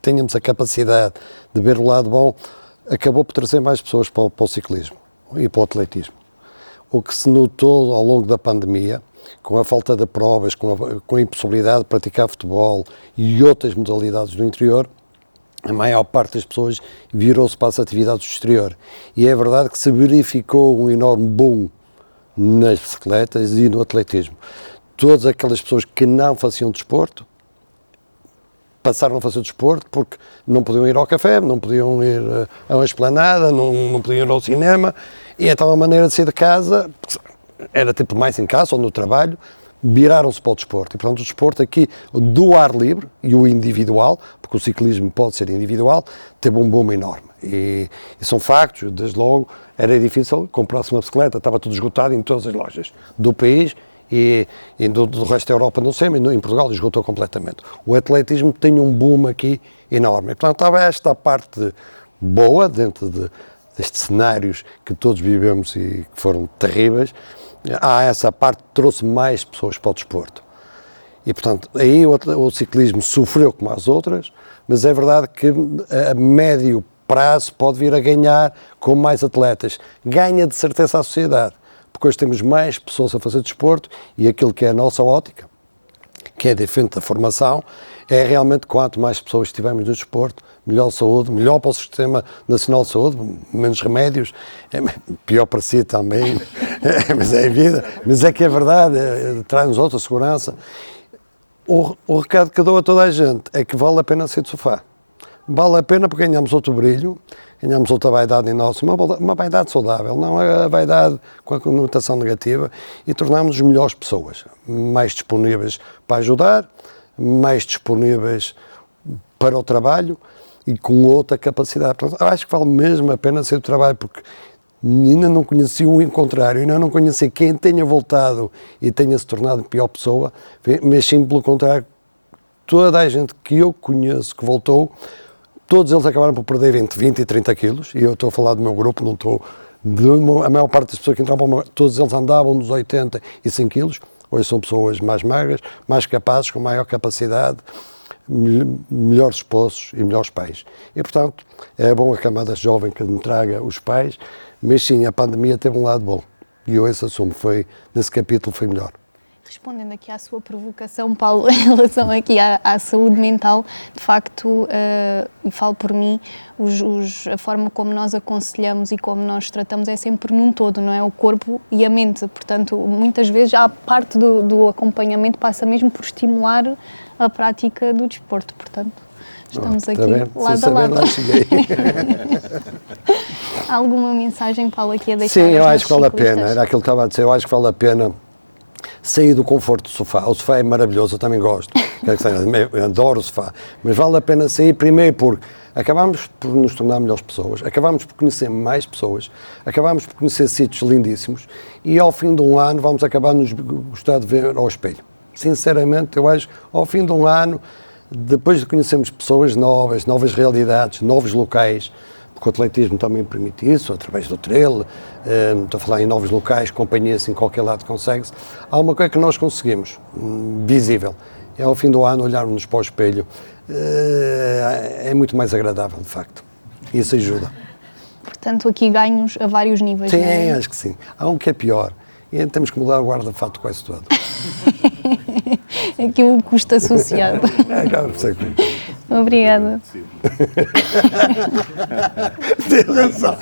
tenhamos a capacidade de ver o lado bom, acabou por trazer mais pessoas para o ciclismo e para o atletismo. O que se notou ao longo da pandemia, com a falta de provas, com a impossibilidade de praticar futebol e outras modalidades do interior, a maior parte das pessoas virou-se para as atividades do exterior. E é verdade que se verificou um enorme boom nas bicicletas e no atletismo. Todas aquelas pessoas que não faziam desporto passaram a fazer desporto porque não podiam ir ao café, não podiam ir a uma esplanada, não podiam ir ao cinema, e então a maneira de sair de casa era tipo mais em casa ou no trabalho, viraram-se para o desporto. E portanto o desporto aqui do ar livre e o individual, porque o ciclismo pode ser individual, teve um boom enorme. E são factos, desde logo era difícil comprar-se uma bicicleta, estava tudo esgotado em todas as lojas do país, e do resto da Europa não sei, mas em Portugal esgotou completamente. O atletismo tem um boom aqui enorme. E, portanto, estava esta parte boa, dentro destes cenários que todos vivemos e que foram terríveis, há essa parte que trouxe mais pessoas para o desporto. E, portanto, aí o ciclismo sofreu como as outras, mas é verdade que a médio prazo pode vir a ganhar com mais atletas. Ganha de certeza a sociedade, porque hoje temos mais pessoas a fazer desporto e aquilo que é a nossa ótica, que é diferente da formação, é realmente quanto mais pessoas estivermos no desporto, melhor saúde, melhor para o Sistema Nacional de Saúde, menos remédios, pior para si também, mas é a vida, mas é que é verdade, traz-nos outra segurança. O recado que eu dou a toda a gente é que vale a pena sair do sofá. Vale a pena porque ganhamos outro brilho, ganhamos outra vaidade em nós, uma vaidade saudável, não a vaidade com a conotação negativa, e tornamos-nos melhores pessoas, mais disponíveis para ajudar, mais disponíveis para o trabalho e com outra capacidade. Portanto, eu acho que vale mesmo a pena sair do trabalho, porque ainda não conheci o contrário, ainda não conheci quem tenha voltado e tenha se tornado pior pessoa, mas sim pelo contrário, toda a gente que eu conheço que voltou, todos eles acabaram por perder entre 20 e 30 quilos, e eu estou a falar do meu grupo, não estou... A maior parte das pessoas que entravam para o meu, todos eles andavam nos 80 e 100 quilos, hoje são pessoas mais magras, mais capazes, com maior capacidade, melhores esposos e melhores pais. E, portanto, é bom a camada jovem que me traga os pais, mas sim, a pandemia teve um lado bom, e eu esse assumo, nesse capítulo foi melhor. Respondendo aqui à sua provocação, Paulo, em relação aqui à saúde mental, de facto, e falo por mim, a forma como nós aconselhamos e como nós tratamos é sempre num todo, não é? O corpo e a mente. Portanto, muitas vezes já a parte do acompanhamento passa mesmo por estimular a prática do desporto. Portanto, Estamos Está aqui bem? lado Sem a saber, lado. lá cheguei. Há alguma mensagem, Paulo, aqui a deixar Sim, eu aos acho que vale a nossos pena, ciclistas? era aquilo que estava a dizer, eu acho que vale a pena sair do conforto do sofá. O sofá é maravilhoso, eu também gosto, quero que seja, eu adoro o sofá, mas vale a pena sair primeiro porque acabamos por nos tornar melhores pessoas, acabamos por conhecer mais pessoas, acabamos por conhecer sítios lindíssimos e ao fim de um ano vamos acabar nos gostar de ver ao espelho. Sinceramente, eu acho, ao fim de um ano, depois de conhecermos pessoas novas, novas realidades, novos locais, porque o atletismo também permite isso, através do trail, estou a falar em novos locais, companhias em qualquer lado consegue-se. Há uma coisa que nós conseguimos, visível, é ao fim do ano olharmos para o espelho, é muito mais agradável, de facto. Isso ajuda. Portanto, aqui ganhos a vários níveis, Sim, não é? acho que sim. Há um que é pior, e temos que mudar o guarda-fato quase todo. Aqui o custo associado. Acaba por ser que... Obrigada. Tem razão.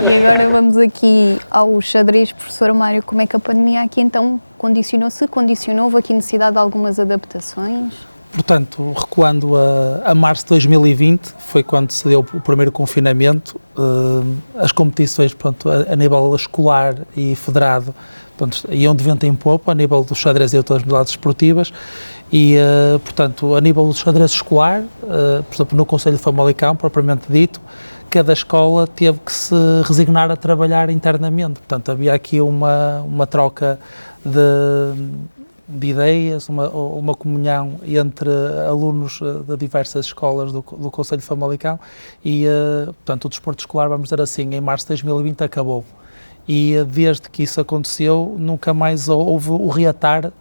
E agora vamos aqui ao xadrez, professor Mário. Como é que a pandemia aqui então condicionou? Houve aqui necessidade de algumas adaptações? Portanto, recuando a março de 2020, foi quando se deu o primeiro confinamento, as competições, pronto, a nível escolar e federado, pronto, iam de vento em popa, a nível do xadrez e de outras modalidades esportivas, e, portanto, a nível do xadrez escolar, por exemplo, no Conselho de Famalicão, propriamente dito, cada escola teve que se resignar a trabalhar internamente, portanto, havia aqui uma troca de ideias, uma comunhão entre alunos de diversas escolas do Conselho de Famalicão e, portanto, o desporto escolar, vamos dizer assim, em março de 2020 acabou. E desde que isso aconteceu, nunca mais houve o reatar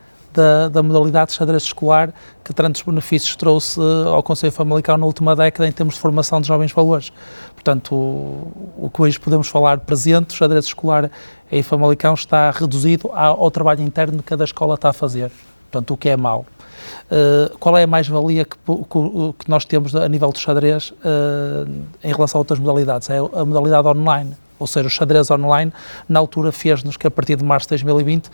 da modalidade de xadrez escolar que tantos benefícios trouxe ao Conselho de Famalicão na última década em termos de formação de jovens valores. Portanto, o que hoje podemos falar presente, o xadrez escolar em Famalicão está reduzido ao trabalho interno que cada escola está a fazer, portanto, o que é mau. Qual é a mais-valia que nós temos a nível de xadrez em relação a outras modalidades? É a modalidade online. Ou seja, o xadrez online, na altura, fez-nos que a partir de março de 2020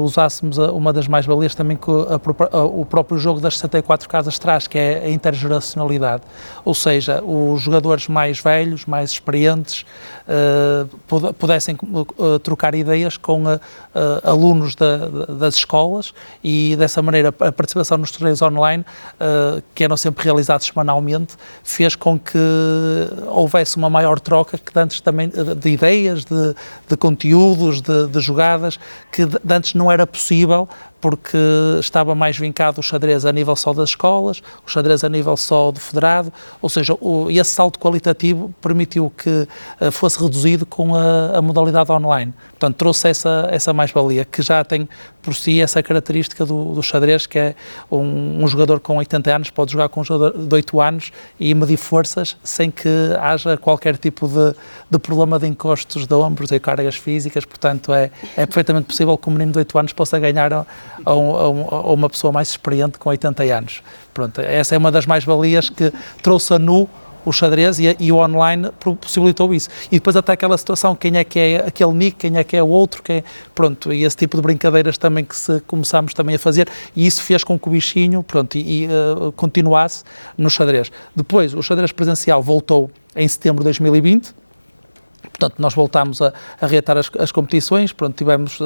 usássemos uma das mais-valias também que o próprio jogo das 64 casas traz, que é a intergeracionalidade. Ou seja, os jogadores mais velhos, mais experientes, pudessem trocar ideias com alunos das escolas e, dessa maneira, a participação nos torneios online, que eram sempre realizados semanalmente, fez com que houvesse uma maior troca que antes também de ideias, de conteúdos, de jogadas, que antes não era possível porque estava mais vincado o xadrez a nível só das escolas, o xadrez a nível só do federado, ou seja, esse salto qualitativo permitiu que fosse reduzido com a modalidade online. Portanto, trouxe essa mais-valia, que já tem por si essa característica do xadrez, que é um jogador com 80 anos pode jogar com um jogador de 8 anos e medir forças sem que haja qualquer tipo de problema de encostos de ombros e cargas físicas, portanto é perfeitamente possível que um menino de 8 anos possa ganhar a uma pessoa mais experiente com 80 anos. Pronto, essa é uma das mais-valias que trouxe a nu o xadrez e o online possibilitou isso. E depois até aquela situação, quem é que é aquele nick, quem é que é o outro, pronto, e esse tipo de brincadeiras também que começámos também a fazer, e isso fez com que o bichinho, pronto, continuasse no xadrez. Depois, o xadrez presencial voltou em setembro de 2020, portanto, nós voltámos a reatar as competições, pronto, tivemos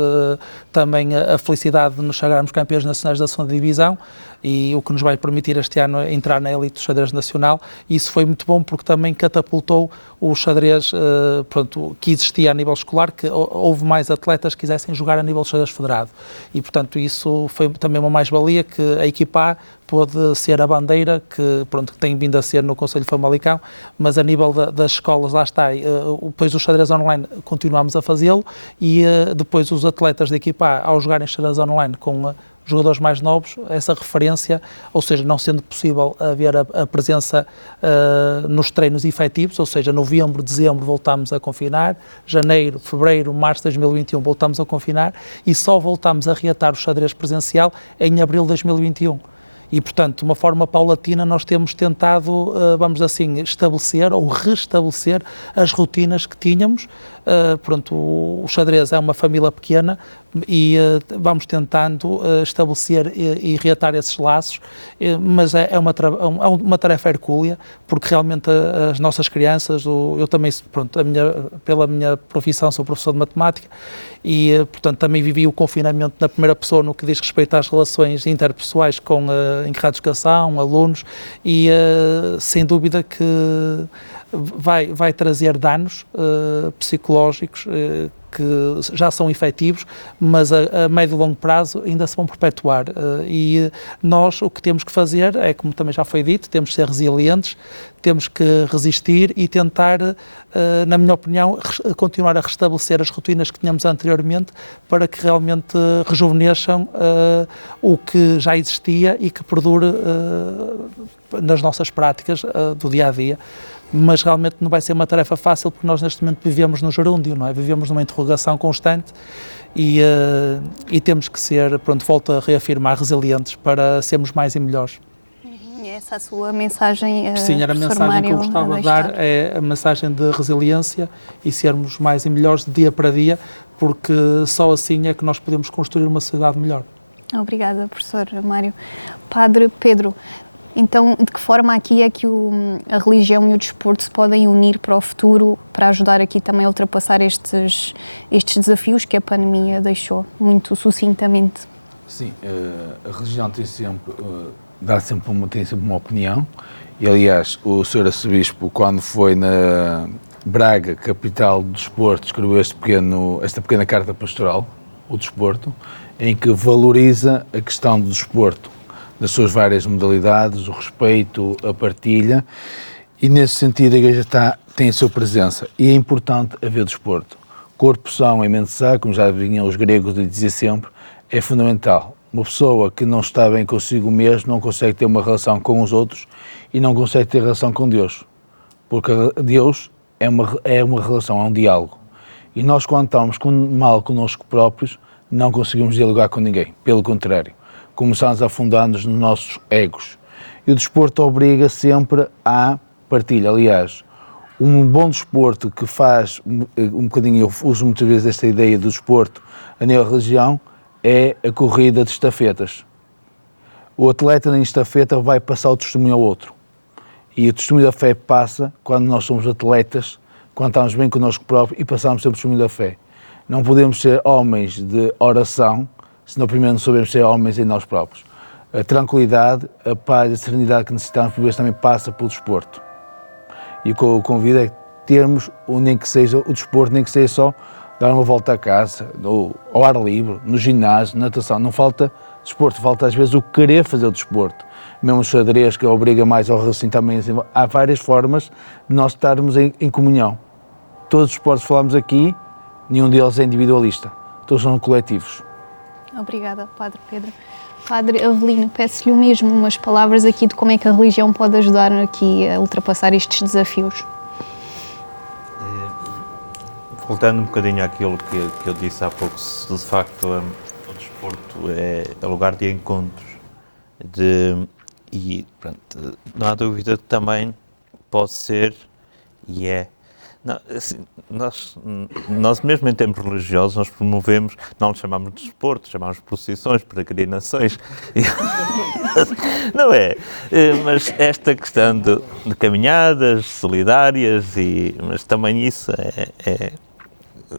também a felicidade de nos sagrarmos campeões nacionais da segunda divisão, e o que nos vai permitir este ano entrar na elite do xadrez nacional, e isso foi muito bom porque também catapultou o xadrez pronto, que existia a nível escolar, que houve mais atletas que quisessem jogar a nível de xadrez federado, e portanto isso foi também uma mais-valia, que a equipa pôde ser a bandeira que tem vindo a ser no Conselho de Famalicão, mas a nível das escolas, lá está, depois do xadrez online continuamos a fazê-lo, e depois os atletas da equipa, ao jogarem xadrez online com jogadores mais novos, essa referência, ou seja, não sendo possível haver a presença nos treinos efetivos, ou seja, novembro, dezembro voltámos a confinar, janeiro, fevereiro, março de 2021 voltámos a confinar, e só voltámos a reatar o xadrez presencial em abril de 2021. E, portanto, de uma forma paulatina, nós temos tentado, vamos assim, estabelecer ou restabelecer as rotinas que tínhamos. Pronto, o xadrez é uma família pequena, vamos tentando estabelecer e reatar esses laços, mas é uma tarefa hercúlea, porque realmente as nossas crianças, eu também, pronto, pela minha profissão sou professor de matemática e, portanto, também vivi o confinamento na primeira pessoa no que diz respeito às relações interpessoais com encarregados de educação, alunos, e sem dúvida que vai trazer danos psicológicos que já são efetivos, mas a médio e longo prazo ainda se vão perpetuar. E nós o que temos que fazer é, como também já foi dito, temos que ser resilientes, temos que resistir e tentar, na minha opinião, continuar a restabelecer as rotinas que tínhamos anteriormente para que realmente rejuvenesçam o que já existia e que perdure nas nossas práticas do dia-a-dia. Mas realmente não vai ser uma tarefa fácil porque nós neste momento vivemos no gerúndio, não é? Vivemos numa interrogação constante e temos que ser, pronto, volto a reafirmar, resilientes para sermos mais e melhores. E essa é a sua mensagem, Sim, era a professor mensagem que eu Mário, gostava de dar, é a mensagem de resiliência e sermos mais e melhores de dia para dia, porque só assim é que nós podemos construir uma sociedade melhor. Obrigada, professor Mário. Padre Pedro, então, de que forma aqui é que a religião e o desporto se podem unir para o futuro, para ajudar aqui também a ultrapassar estes desafios que a pandemia deixou, muito sucintamente? Sim, a religião tem sempre uma opinião e, aliás, o Sr. Arcebispo, quando foi na Braga, capital do desporto, escreveu esta pequena carta pastoral, o desporto, em que valoriza a questão do desporto, das suas várias modalidades, o respeito, a partilha, e nesse sentido a Igreja tem a sua presença e é importante haver desporto. Corpo são e mente sã, como já vinham os gregos a dizer sempre, é fundamental. Uma pessoa que não está bem consigo mesmo não consegue ter uma relação com os outros e não consegue ter relação com Deus, porque Deus é uma relação, é um diálogo. E nós, quando estamos mal connosco próprios, não conseguimos dialogar com ninguém, pelo contrário. Começamos a afundar-nos nos nossos egos. E o desporto obriga sempre à partilha. Aliás, um bom desporto que faz um bocadinho, eu uso muitas vezes esta ideia do desporto a nível de religião, é a corrida de estafetas. O atleta na estafeta vai passar o testemunho ao outro. E o testemunho da fé passa quando nós somos atletas, quando estamos bem connosco próprios e passamos sempre o testemunho da fé. Não podemos ser homens de oração se não primeiro não sabemos ser homens em nós próprios. A tranquilidade, a paz, a serenidade que necessitamos por vezes também passa pelo desporto. E o que eu convido é termos, nem que seja o desporto, nem que seja só dar uma volta à casa, ao ar livre, no ginásio, na natação. Não falta desporto, falta às vezes o querer fazer o desporto. Mesmo o xadrez, que obriga mais ao raciocínio também. Assim, há várias formas de nós estarmos em comunhão. Todos os esportes que falamos aqui, nenhum deles é individualista. Todos são coletivos. Obrigada, Padre Pedro. Padre Avelino, peço-lhe o mesmo, umas palavras aqui de como é que a religião pode ajudar aqui a ultrapassar estes desafios. Voltando um bocadinho àquilo que eu disse há pouco, se de facto o desporto é lugar de encontros, e pronto, não há dúvida que também pode ser e é. Não, assim, nós mesmo em termos religiosos, nós promovemos, não lhe chamamos de desporto, chamamos de procissões, peregrinações, não é? Mas esta questão de caminhadas solidárias, mas também isso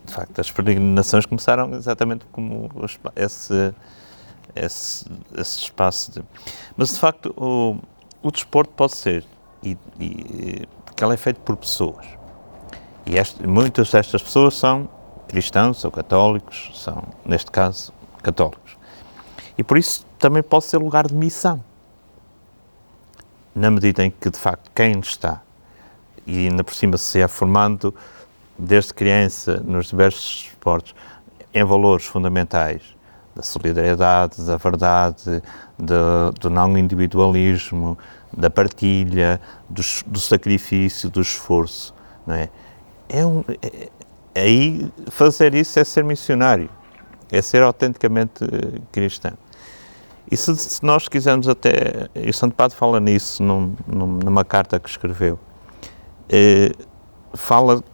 de facto, as peregrinações começaram exatamente como esse espaço. Mas de facto o desporto pode ser, porque ele é feito por pessoas. E muitas destas pessoas são cristãos ou católicos, são, neste caso, católicos. E por isso também pode ser lugar de missão. Na medida em que, de facto, quem está, e ainda por cima se é formando desde criança nos diversos esportes, em valores fundamentais da solidariedade, da verdade, do não individualismo, da partilha, do sacrifício, do esforço, não é? Aí fazer isso é ser missionário, é ser autenticamente cristão. E se nós quisermos até, e o Santo Padre fala nisso numa carta que escreveu,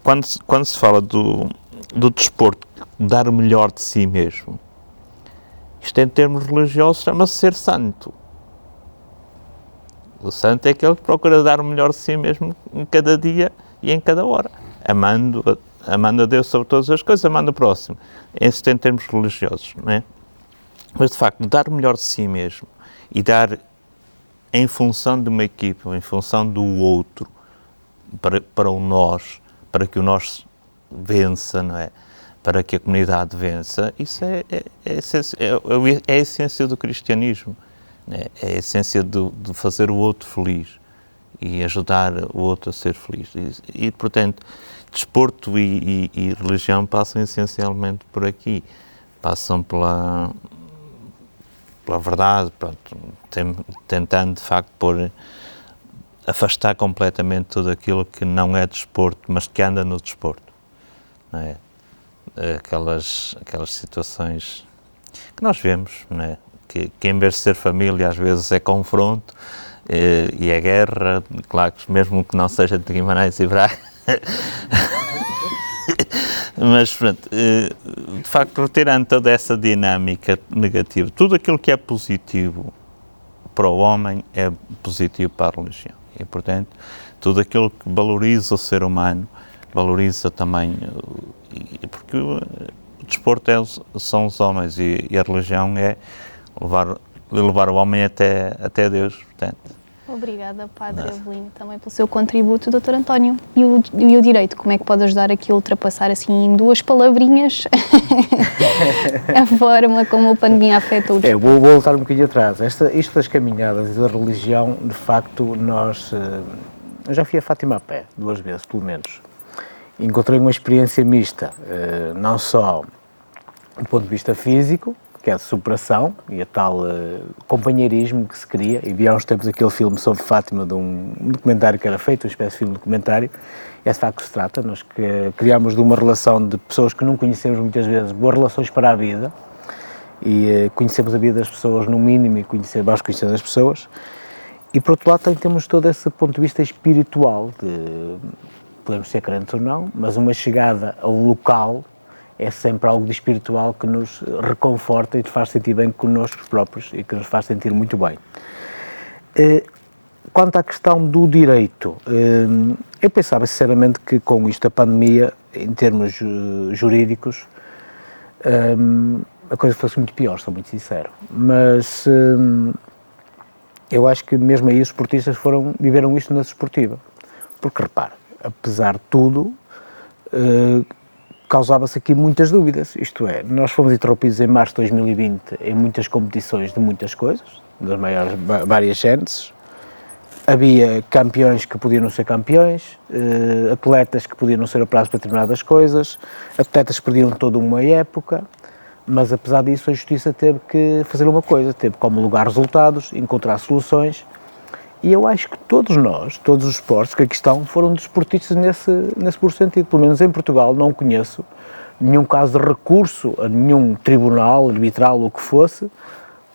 quando se fala do desporto, dar o melhor de si mesmo, Isto em termos religiosos chama-se ser santo. O santo é aquele que procura dar o melhor de si mesmo em cada dia e em cada hora, amando a Deus sobre todas as coisas, amando o próximo. Isso em termos religiosos, não é? Mas, de facto, dar o melhor de si mesmo e dar em função de uma equipa, em função do outro, para o nós, para que o nós vença, não é? Para que a comunidade vença, isso é a essência do cristianismo, é a essência de fazer o outro feliz e ajudar o outro a ser feliz. E portanto, desporto e religião passam essencialmente por aqui, passam pela verdade, pronto, tentando de facto afastar completamente tudo aquilo que não é desporto, mas que anda no desporto, não é? Aquelas situações que nós vemos, não é? Que em vez de ser família, às vezes é confronto e é guerra, claro que mesmo que não seja de Guimarães e Braga. Mas, pronto, de facto, retirando toda essa dinâmica negativa, tudo aquilo que é positivo para o homem é positivo para a religião. E, portanto, tudo aquilo que valoriza o ser humano, valoriza também, porque o desporto são os homens e a religião é levar o homem até Deus, portanto. Obrigada, Padre Avelino, também pelo seu contributo. Dr. António, e o direito, como é que pode ajudar aqui a ultrapassar, assim, em 2 palavrinhas, a forma como a pandemia afeta o desporto? Vou voltar um bocadinho atrás. Isto das caminhadas e da religião, de facto, eu já fui a Fátima a pé, 2 vezes, pelo menos. Encontrei uma experiência mista, não só do ponto de vista físico, que é de superação e a tal companheirismo que se cria, e vi há uns tempos aquele filme sobre Fátima, de um documentário que era feito, uma espécie de filme documentário, e é de facto que se trata, nós criámos de uma relação de pessoas que não conhecemos muitas vezes, boas relações para a vida, e conhecemos a vida das pessoas no mínimo e vamos conhecendo as pessoas, e por outro lado também temos todo esse ponto de vista espiritual, podemos ser crentes ou não, mas uma chegada a um local é sempre algo de espiritual que nos reconforta e nos faz sentir bem connosco próprios e que nos faz sentir muito bem. Quanto à questão do direito, eu pensava sinceramente que com isto a pandemia, em termos jurídicos, a coisa fosse muito pior, sou muito sincero, mas eu acho que mesmo aí os esportistas viveram isto na desportiva, porque repare, apesar de tudo, causava-se aqui muitas dúvidas, isto é, nós fomos interrompidos em março de 2020 em muitas competições de muitas coisas, das maiores várias chances, havia campeões que podiam não ser campeões, atletas que podiam não ser operados para determinadas coisas, atletas que perdiam toda uma época, mas apesar disso a Justiça teve que fazer uma coisa, teve que homologar resultados, encontrar soluções, e eu acho que todos nós, todos os esportes que aqui estão, foram desportistas nesse puro sentido. Pelo menos em Portugal não conheço nenhum caso de recurso a nenhum tribunal, arbitral ou o que fosse,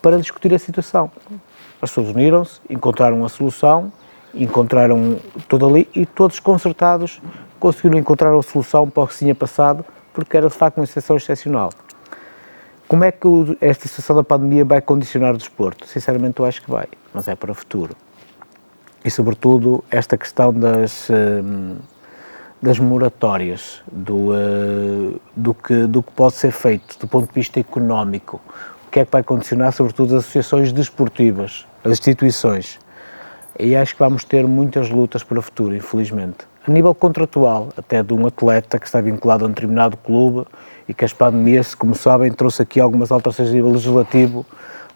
para discutir a situação. As pessoas uniram-se, encontraram a solução, encontraram tudo ali e todos concertados conseguiram encontrar a solução para o que se tinha passado, porque era de facto uma situação excepcional. Como é que esta situação da pandemia vai condicionar o desporto? Sinceramente eu acho que vai, mas é para o futuro. E, sobretudo, esta questão das moratórias, do que pode ser feito do ponto de vista económico, o que é que vai condicionar, sobretudo, as associações desportivas, as instituições. E acho que vamos ter muitas lutas para o futuro, infelizmente. A nível contratual, até de um atleta que está vinculado a um determinado clube e que as pandemias, como sabem, trouxe aqui algumas alterações a nível legislativo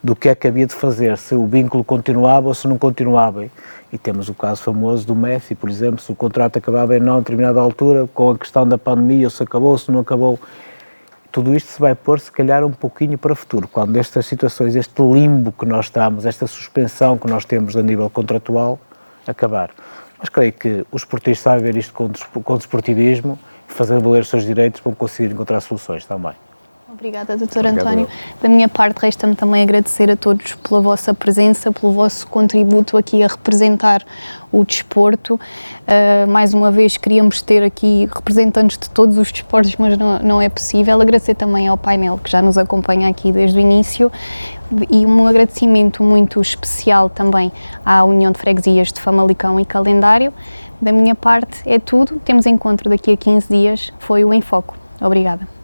do que é que havia de fazer, se o vínculo continuava ou se não continuava. E temos o caso famoso do Messi, por exemplo, se o contrato acabava em não determinada altura, com a questão da pandemia, se acabou, se não acabou. Tudo isto se vai pôr, se calhar, um pouquinho para o futuro, quando estas situações, este limbo que nós estamos, esta suspensão que nós temos a nível contratual, acabar. Mas creio que os esportistas sabem ver isto com desportivismo e fazer valer os seus direitos vão conseguir encontrar soluções também. Obrigada, Dr. António. Da minha parte, resta-me também agradecer a todos pela vossa presença, pelo vosso contributo aqui a representar o desporto. Mais uma vez, queríamos ter aqui representantes de todos os desportos, mas não é possível. Agradecer também ao painel que já nos acompanha aqui desde o início e um agradecimento muito especial também à União de Freguesias de Famalicão e Calendário. Da minha parte é tudo. Temos encontro daqui a 15 dias. Foi o Em Foco. Obrigada.